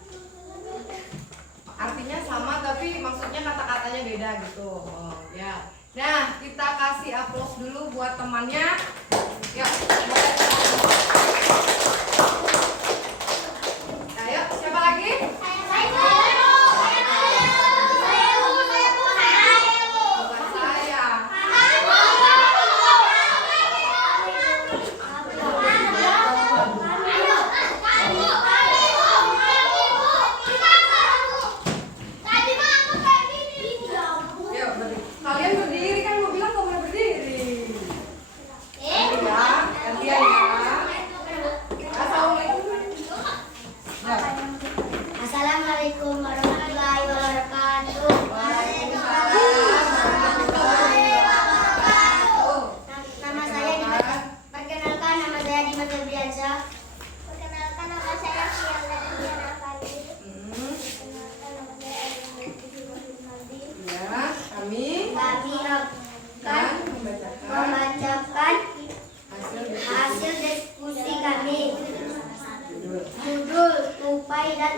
Artinya sama tapi maksudnya kata-katanya beda gitu. Oh, ya. Nah, kita kasih aplaus dulu buat temannya. Yuk, boleh. Nah, yuk, siapa lagi? Bukan saya.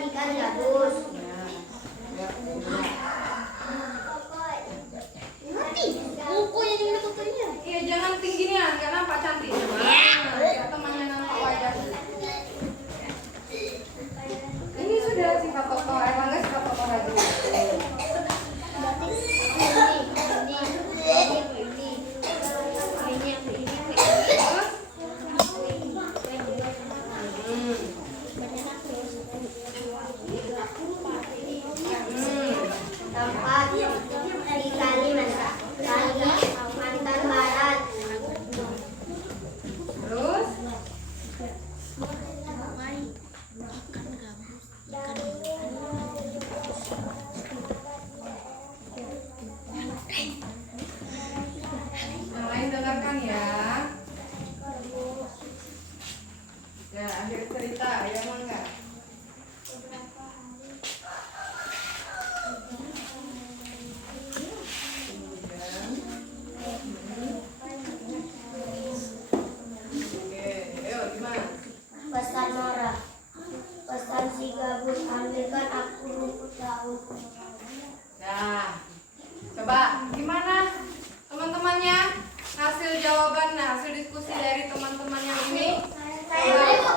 ikan gabus. Ya, Buku yang ditutupinya. iya jangan tingginya, nggak nampak cantik. Coba. Biar temannya nampak wajahnya. Ini sudah sifat tokoh Erlangga, sifat tokoh lagi. Tempat di Kalimantan Barat. Terus yang lain dengarkan ya. Ya, akhir cerita ya Mangga. Oke, ayo gimana? Pesan Nora. Pesan si gabus, ambilkan aku rumput daun. Nah, coba gimana teman-temannya? Hasil jawaban, hasil diskusi dari teman-teman yang ini. Saya Bu.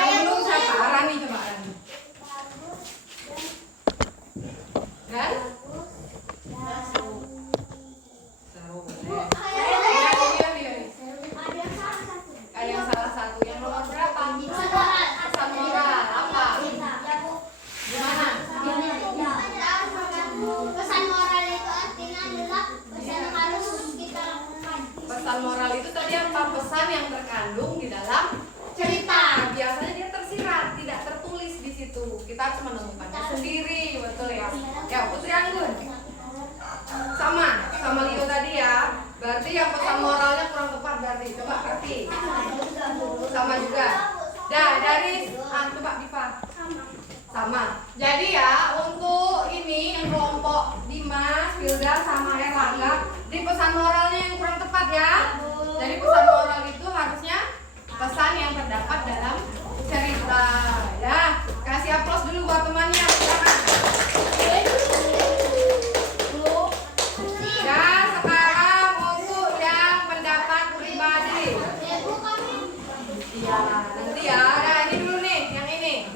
Dulu siapa? Arani, coba Arani. Kan? Taruh boleh. Yang salah satu. Yang nomor berapa? Pesan moral apa? Gimana? Pesan moral itu artinya adalah pesan yang harus kita lakukan. Pesan moral itu tadi apa? Pesan yang terkandung di dalam cerita. Biasanya dia tersirat, tidak tertulis di situ. Kita harus menemukannya sendiri, betul ya? Ya, Putri Anggun. Sama Leo tadi ya. Berarti yang pesan moralnya kurang tepat berarti. Coba Karti. Sama juga. Dah, dari coba Diva. Sama. Jadi ya, untuk ini yang kelompok Dimas, Wilda sama Erlangga, di pesan moralnya yang kurang tepat ya. Jadi pesan moral itu harusnya pesan yang terdapat dalam cerita. Ya, kasih aplaus dulu buat temannya. Silakan. Ya, sekarang untuk yang pendapat pribadi. Iya, nanti ya. Nah, ini dulu nih, yang ini.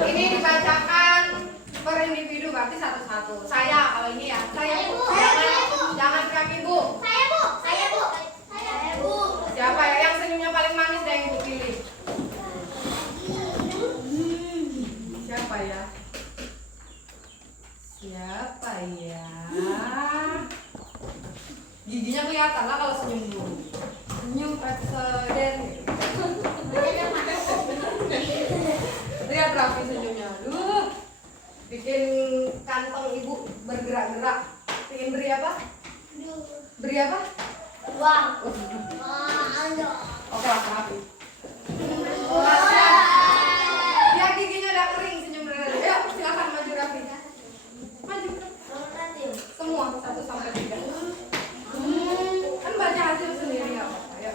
Ini dibacakan per individu, berarti satu-satu. Saya, kalau ini ya. Saya, Bu. Jangan teriak Ibu. Saya Bu. Siapa ya yang senyumnya paling manis deh yang Ibu pilih? Siapa ya? Siapa ya? Giginya kelihatan lah kalau senyum dulu. Senyum presiden. Lihat rapi senyumnya. Aduh. Bikin kantong Ibu bergerak-gerak. Bikin beri apa? Beri apa? Uang. Oke, rapi. Biar giginya udah kering senyum dari. Ayo, silakan maju Rafi. Maju. Semua 1 sampai 3. Kan baca hasil sendiri ya. Ayo.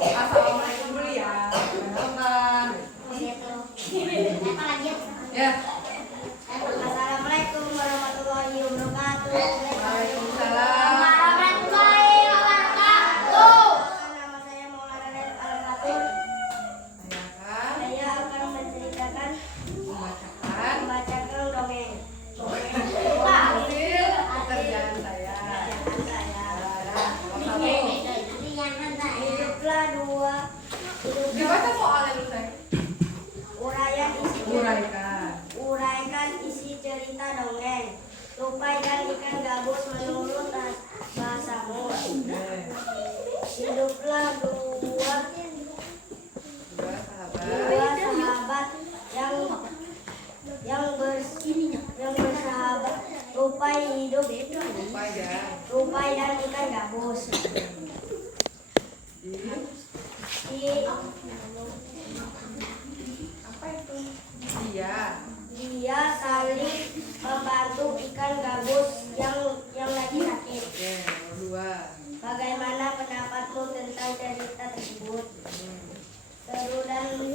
Assalamualaikum dulu ya. Selamat. Ya. Assalamualaikum warahmatullahi wabarakatuh. Waalaikumsalam. Warahmatullahi wabarakatuh. Nama saya Maulana Al-Fatur. Saya akan menceritakan membacakan dongeng. Hasil pekerjaan saya. Hiduplah dua. Dibaca soalnya dulu saya. Uraikan isi cerita dongeng. Tupai dan ikan gabus menurut bahasamu. Hiduplah dua sahabat yang bersahabat. Tupai hidup. Tupai dan ikan gabus. Dia saling membantu ikan gabus yang lagi sakit. Bagaimana pendapatmu tentang cerita tersebut? Seru dan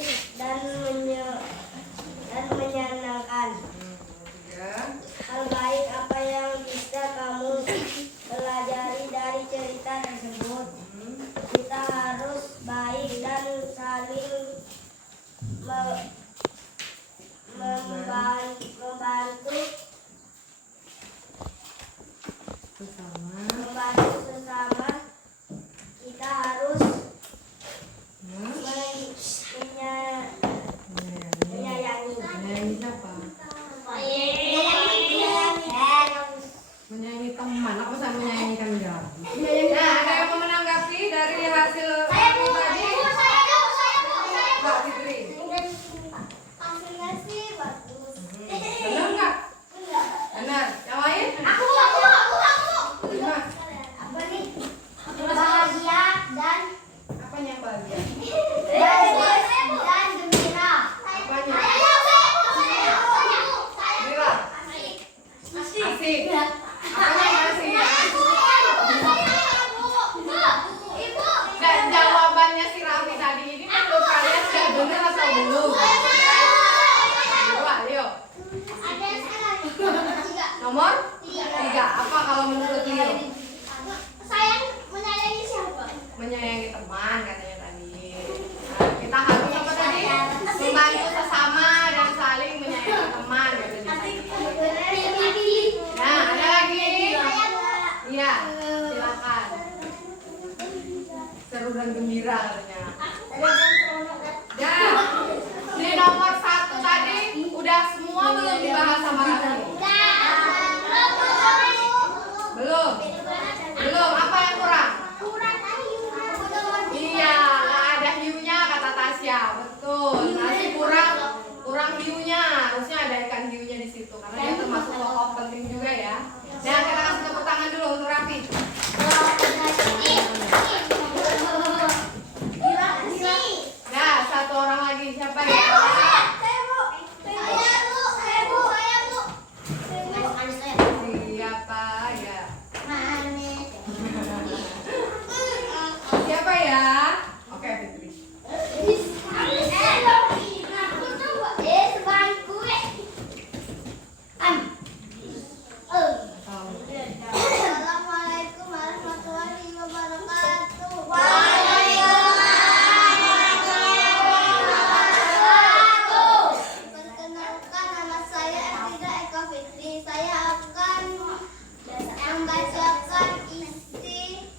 silakan. Seru dan gembira katanya. Dan di nomor 1 tadi udah semua belum dibahas sama Raffi? Belum. Belum. Apa yang kurang? Iya, nggak ada hiunya kata Tasya. Betul. Masih kurang hiunya. Harusnya ada ikan hiunya di situ karena dia termasuk pokok penting juga ya. Dan kita kasih tepuk tangan dulu untuk Raffi. Nah, satu orang lagi siapa ya? Siapa ya? Siapa ya? Oke, Fitri. Assalamualaikum warahmatullahi wabarakatuh. Perkenalkan, nama saya Elvira Eka Fitri. Saya akan membacakan isi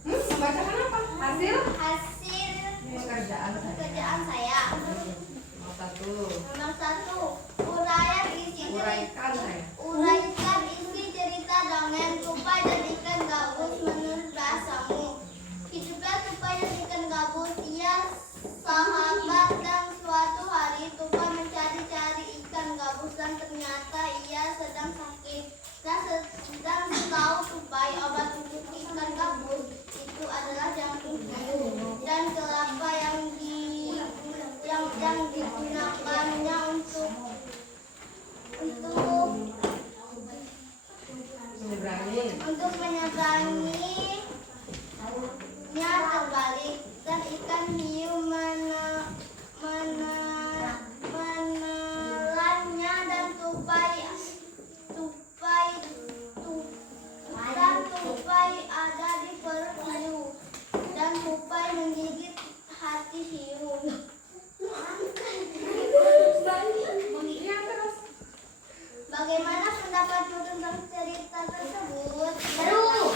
Membacakan apa? Hasil hasil pekerjaan saya. Nomor 1, uraian isi Uraikan saya. Uraikan isi cerita dongeng tupai dan ikan gabus menurut bahasamu. Hiduplah tupai dan ikan gabus. Ia sahabat dan suatu hari tupai mencari-cari ikan gabus dan ternyata ia sedang sakit. Dan setahu tupai obat untuk ikan gabus itu adalah jantung dan kelapa yang digunakannya untuk menyeberanginya terbalik dan ikan hiu menelannya dan tupai ada di perut hiu dan tupai menggigit hati hiu. Bagaimana pendapatmu tentang cerita tersebut? Seru.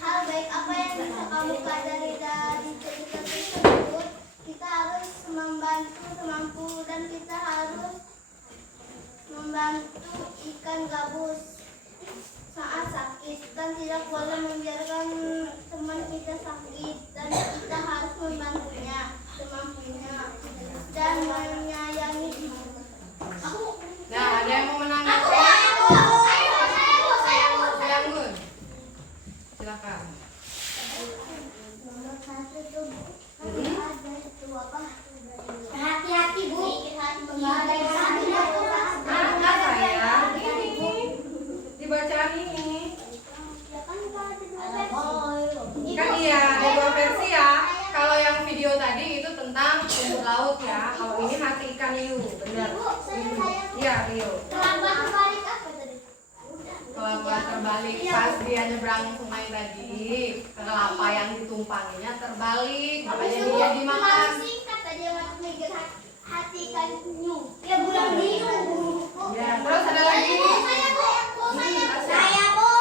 Hal baik apa yang bisa kamu pelajari dari cerita tersebut? Kita harus membantu semampu dan kita harus membantu ikan gabus saat sakit dan tidak boleh membiarkan teman kita sakit dan kita harus membantunya semampunya dan menyayangi dia. Nah, ada yang mau menanggapi? Sayanggun. Silakan. Nomor 1 tuh ada itu apa? Hati-hati Bu. Enggak sayang. Ini dibacaan ini. Kan iya, ada 2 versi ya. Kalau yang video tadi itu tentang rumput laut ya. Kalau ini hati ikan hiu, benar. Iya, hiu. Terlambat terbalik apa tadi? Kelapa terbalik pas dia nyebrang sungai tadi, kelapa yang ditumpanginya terbalik, makanya dia dimakan. Singkat tadi yang masuk mikir hati ikan hiu. Ya bulan hiu. Ya, terus ada lagi. Saya Bu.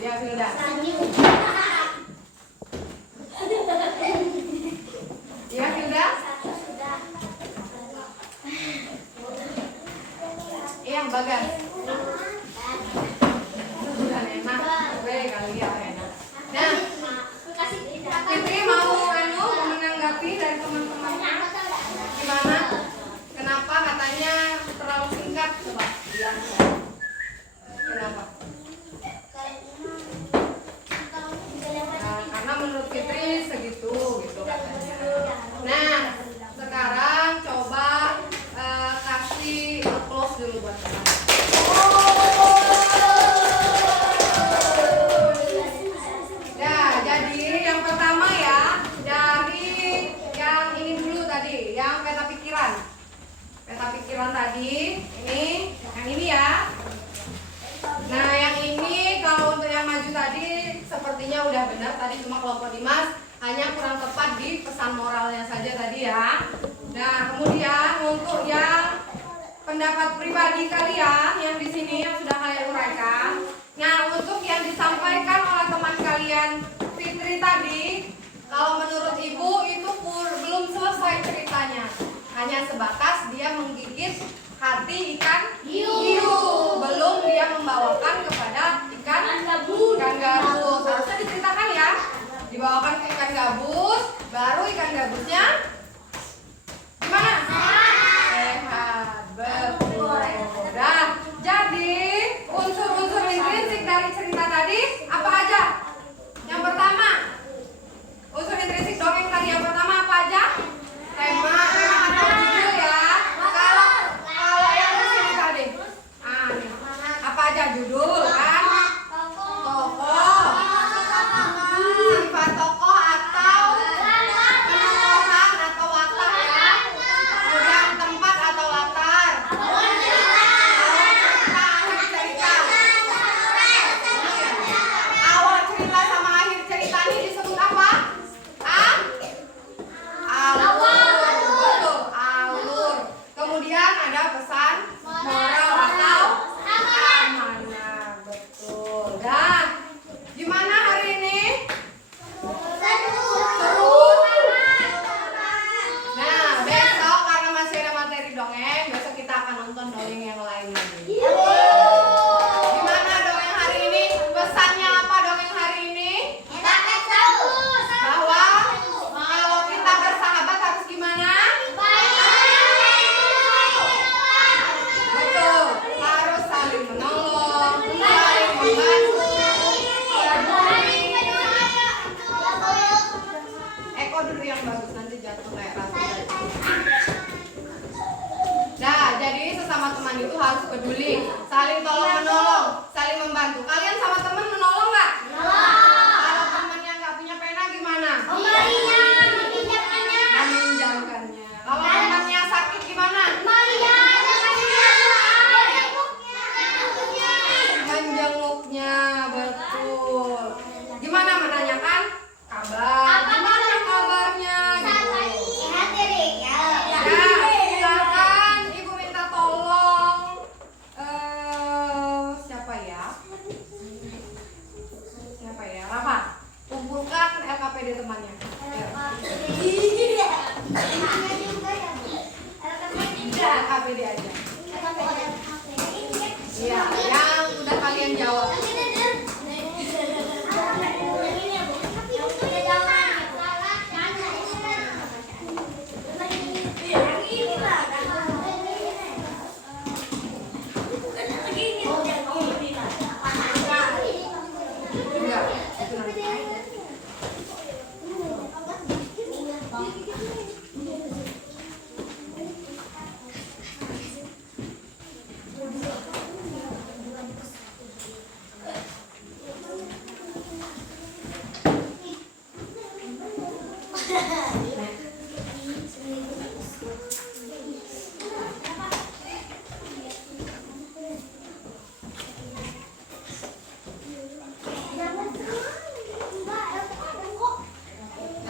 Ya, sudah. Ya, sudah. Yang Bagas. Sudah enak. Gue kali ya enak. Nah, Fitri mau menanggapi dari teman-temannya gimana? Kenapa katanya terlalu singkat? Coba bilang. Kenapa? Nah, karena menurut Fitri segitu gitu katanya. Nah, sekarang coba kasih applause dulu buat kita. Nah, jadi yang pertama ya dari yang ini dulu tadi, yang peta pikiran. Peta pikiran tadi, yang ini ya. Nah, yang ini kalau untuk yang maju tadi sepertinya udah benar tadi, cuma kelompok Dimas hanya kurang tepat di pesan moralnya saja tadi ya. Nah, kemudian untuk yang pendapat pribadi kalian yang di sini yang sudah kalian uraikan. Nah, untuk yang disampaikan oleh teman kalian Fitri tadi, kalau menurut ibu itu belum selesai ceritanya. Hanya sebatas dia menggigit hati ikan hiu. Belum dia membawakan kepada ikan gabus. Harusnya diceritakan ya. Dibawakan ke ikan gabus, baru ikan gabusnya gimana? Sehat. Betul. Nah, jadi unsur-unsur intrinsik dari cerita tadi apa aja? Yang pertama, unsur intrinsik dongeng tadi yang pertama apa aja? Tema atau judul ya. Kalau yang di sini tadi, apa aja judul kan? Tokoh, sifat tokoh atau penemuan atau watak ya. Kemudian tempat atau latar. Awal cerita, awal cerita sama akhir cerita ini disebut apa? Alur. Betul, alur. Kemudian ada pesan moral atau amanah. Betul. Dan gimana hari ini? Seru. Nah, besok karena masih ada materi dongeng, besok kita akan nonton dongeng yang lain lagi. Gimana dongeng hari ini? Pesannya apa dongeng hari ini? Bahwa kalau kita bersahabat harus gimana? Betul, harus saling menolong, saling membantu. Eko dulu yang bagus, nanti jatuh kayak ratu. Nah, jadi sesama teman itu harus peduli, saling tolong menolong, saling membantu. Kalian sama teman menolong nggak? Kalau temannya nggak punya pena gimana? Meminjamkannya. Kalau temannya sakit gimana? Menjenguknya. Betul. Gimana menanyakan kabar? Gimana kabarnya? Gitu. Ya, silakan ibu minta tolong. Siapa ya? Siapa ya? Rafa, kumpulkan LKPD temannya. Ya, LKPD aja. Iya, yang udah kalian jawab. Enggak, itu nanti.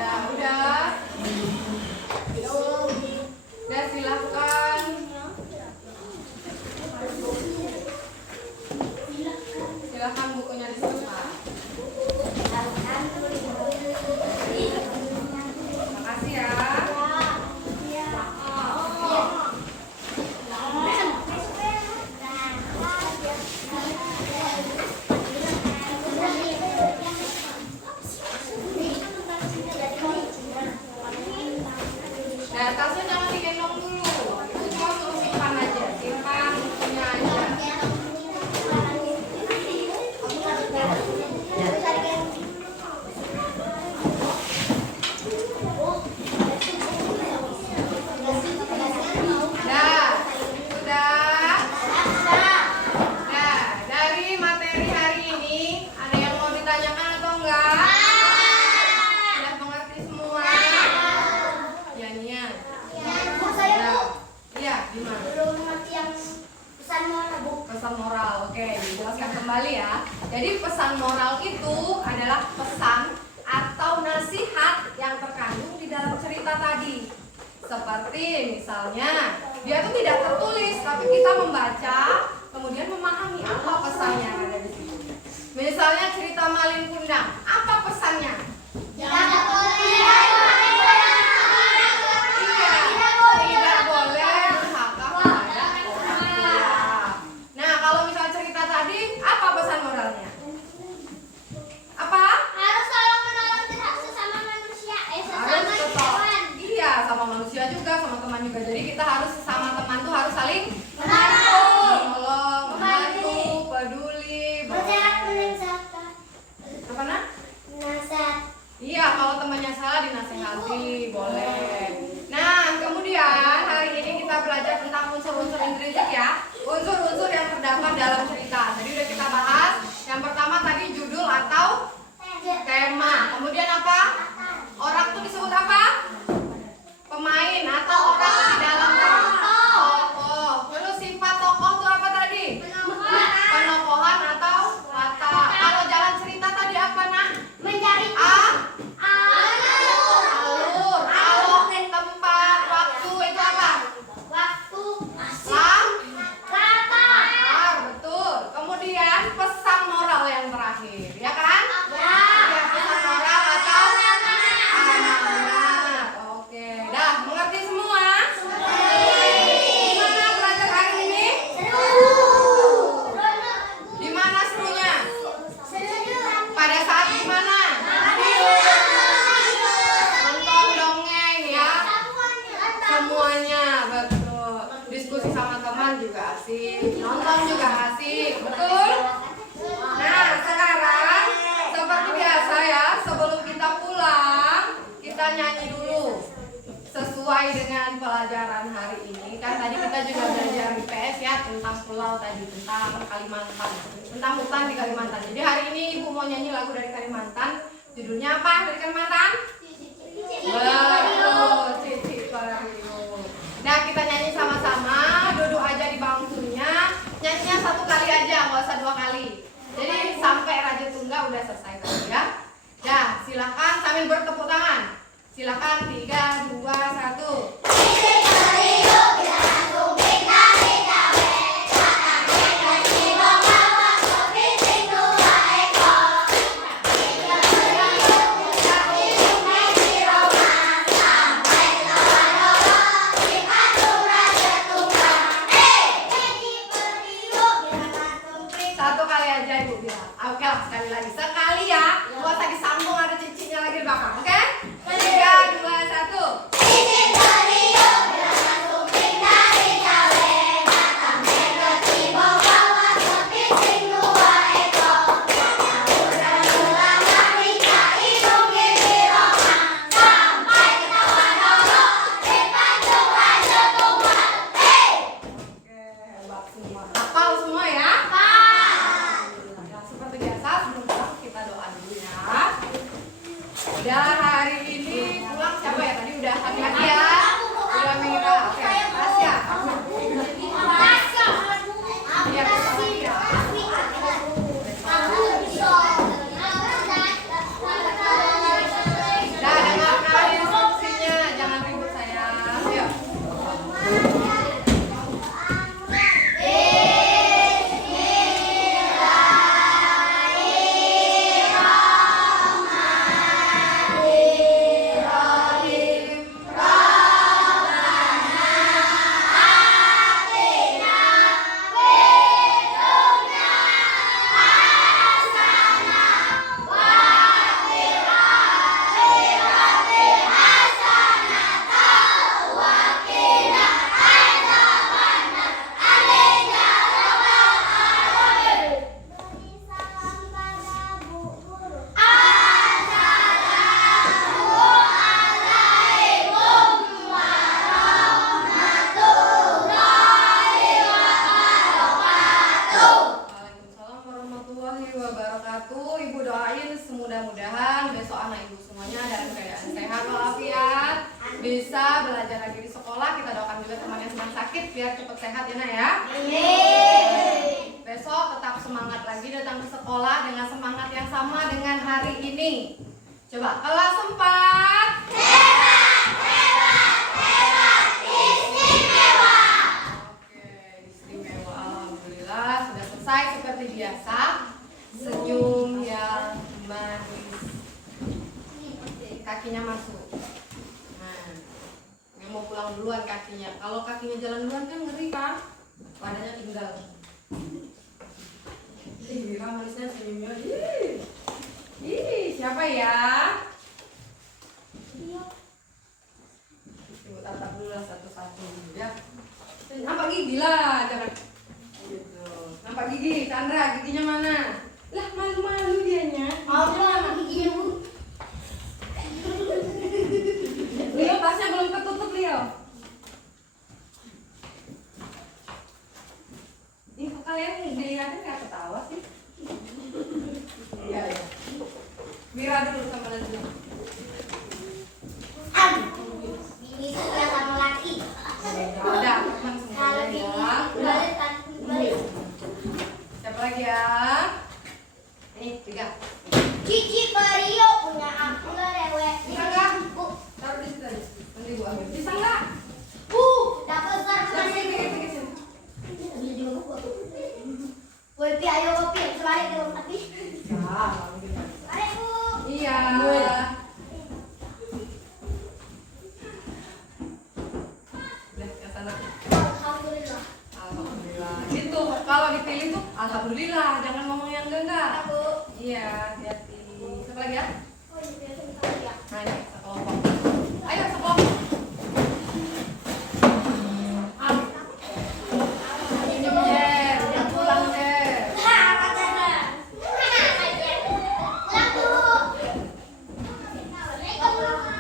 Nah, udah. Udah, silahkan. Silahkan bukunya disimpan. Makasih ya. Nah, tasnya jangan digendong dulu. Itu cuma suruh simpan aja. Simpan bukunya aja. Nah, sudah. Nah, dari materi hari ini ada yang mau ditanyakan atau enggak? Sudah mengerti semua? Ya, Nia. Iya, gimana? Pesan moral, oke, dijelaskan kembali ya. Jadi pesan moral itu adalah pesan atau nasihat yang terkandung di dalam cerita tadi. Seperti misalnya, dia tuh tidak tertulis, tapi kita bersama teman juga asik, nonton juga asik, betul? Nah, sekarang seperti biasa ya, sebelum kita pulang, kita nyanyi dulu sesuai dengan pelajaran hari ini. Kan tadi kita juga belajar di PS ya tentang pulau tadi, tentang Kalimantan, tentang hutan di Kalimantan. Jadi hari ini Ibu mau nyanyi lagu dari Kalimantan. Judulnya apa dari Kalimantan? Betul, Cici Pariu. Nah, kita nyanyi sama-sama, duduk aja di bangkunya. Nyanyinya 1 kali aja, nggak usah 2 kali. Jadi sampai Raja Tunggal udah selesai tadi ya. Ya, silakan sambil bertepuk tangan. Silakan 3, 2, 1. Satu kali aja Ibu bilang. Oke lah, sekali lagi. Sekali ya. Nggak usah disambung ada cicinya lagi di belakang. Oke? 3, 2, 1. Oke, hebat semua. Hafal semua ya? Nah, seperti biasa sebelum pulang kita doa dulu ya. Udah hari ini pulang siapa ya? Tadi udah laki-laki ya? Udah Mira. Oke, Tasya. Iya, besok lagi ya. Nah, dengarkan instruksinya. Jangan ribut sayang. Ayo. Waalaikumsalam warahmatullahi wabarakatuh. Ibu doain semudah-mudahan besok anak ibu semuanya dalam keadaan sehat walafiat, bisa belajar lagi di sekolah. Kita doakan juga teman yang sedang sakit biar cepat sehat ya Nak ya. Besok tetap semangat lagi datang ke sekolah dengan semangat yang sama dengan hari ini. Coba kelas 4. Oke, istimewa. Alhamdulillah sudah selesai seperti biasa. Senyum yang manis. Kakinya masuk. Nah, yang mau pulang duluan kakinya. Kalau kakinya jalan duluan kan ngeri kan? Badannya tinggal. Ih, Mira manisnya senyumnya. Ih, siapa ya? Ibu tatap dulu lah satu-satu ya. Nampak gigi lah, jangan gitu. Nampak gigi, Chandra, giginya mana? Lah, malu-malu dianya. Leo, tasnya belum ketutup, Leo. Ih, kok kalian dilihatin kayak ketawa sih? Iya, ya. Mira dulu sama Najwa. Ada teman semuanya ya. Siapa lagi ya? Nih, 3. Cici Mario punya aku lewat. Bisa nggak? Taruh di situ aja. Nanti gua ambil. Bisa nggak? Dapat sarung Sini, sini. Kopi ayo kopi, selain itu tapi. Ya, Ayo Bu. iya. Udah, ke sana. Alhamdulillah. Alhamdulillah. Itu kalau dipilih tuh alhamdulillah, jangan ngomong yang enggak. Bu. Iya, hati-hati. Siapa lagi ya? Oh, ini biar ya. Nah, ini sekelompok. Ayo sekelompok. Dadah.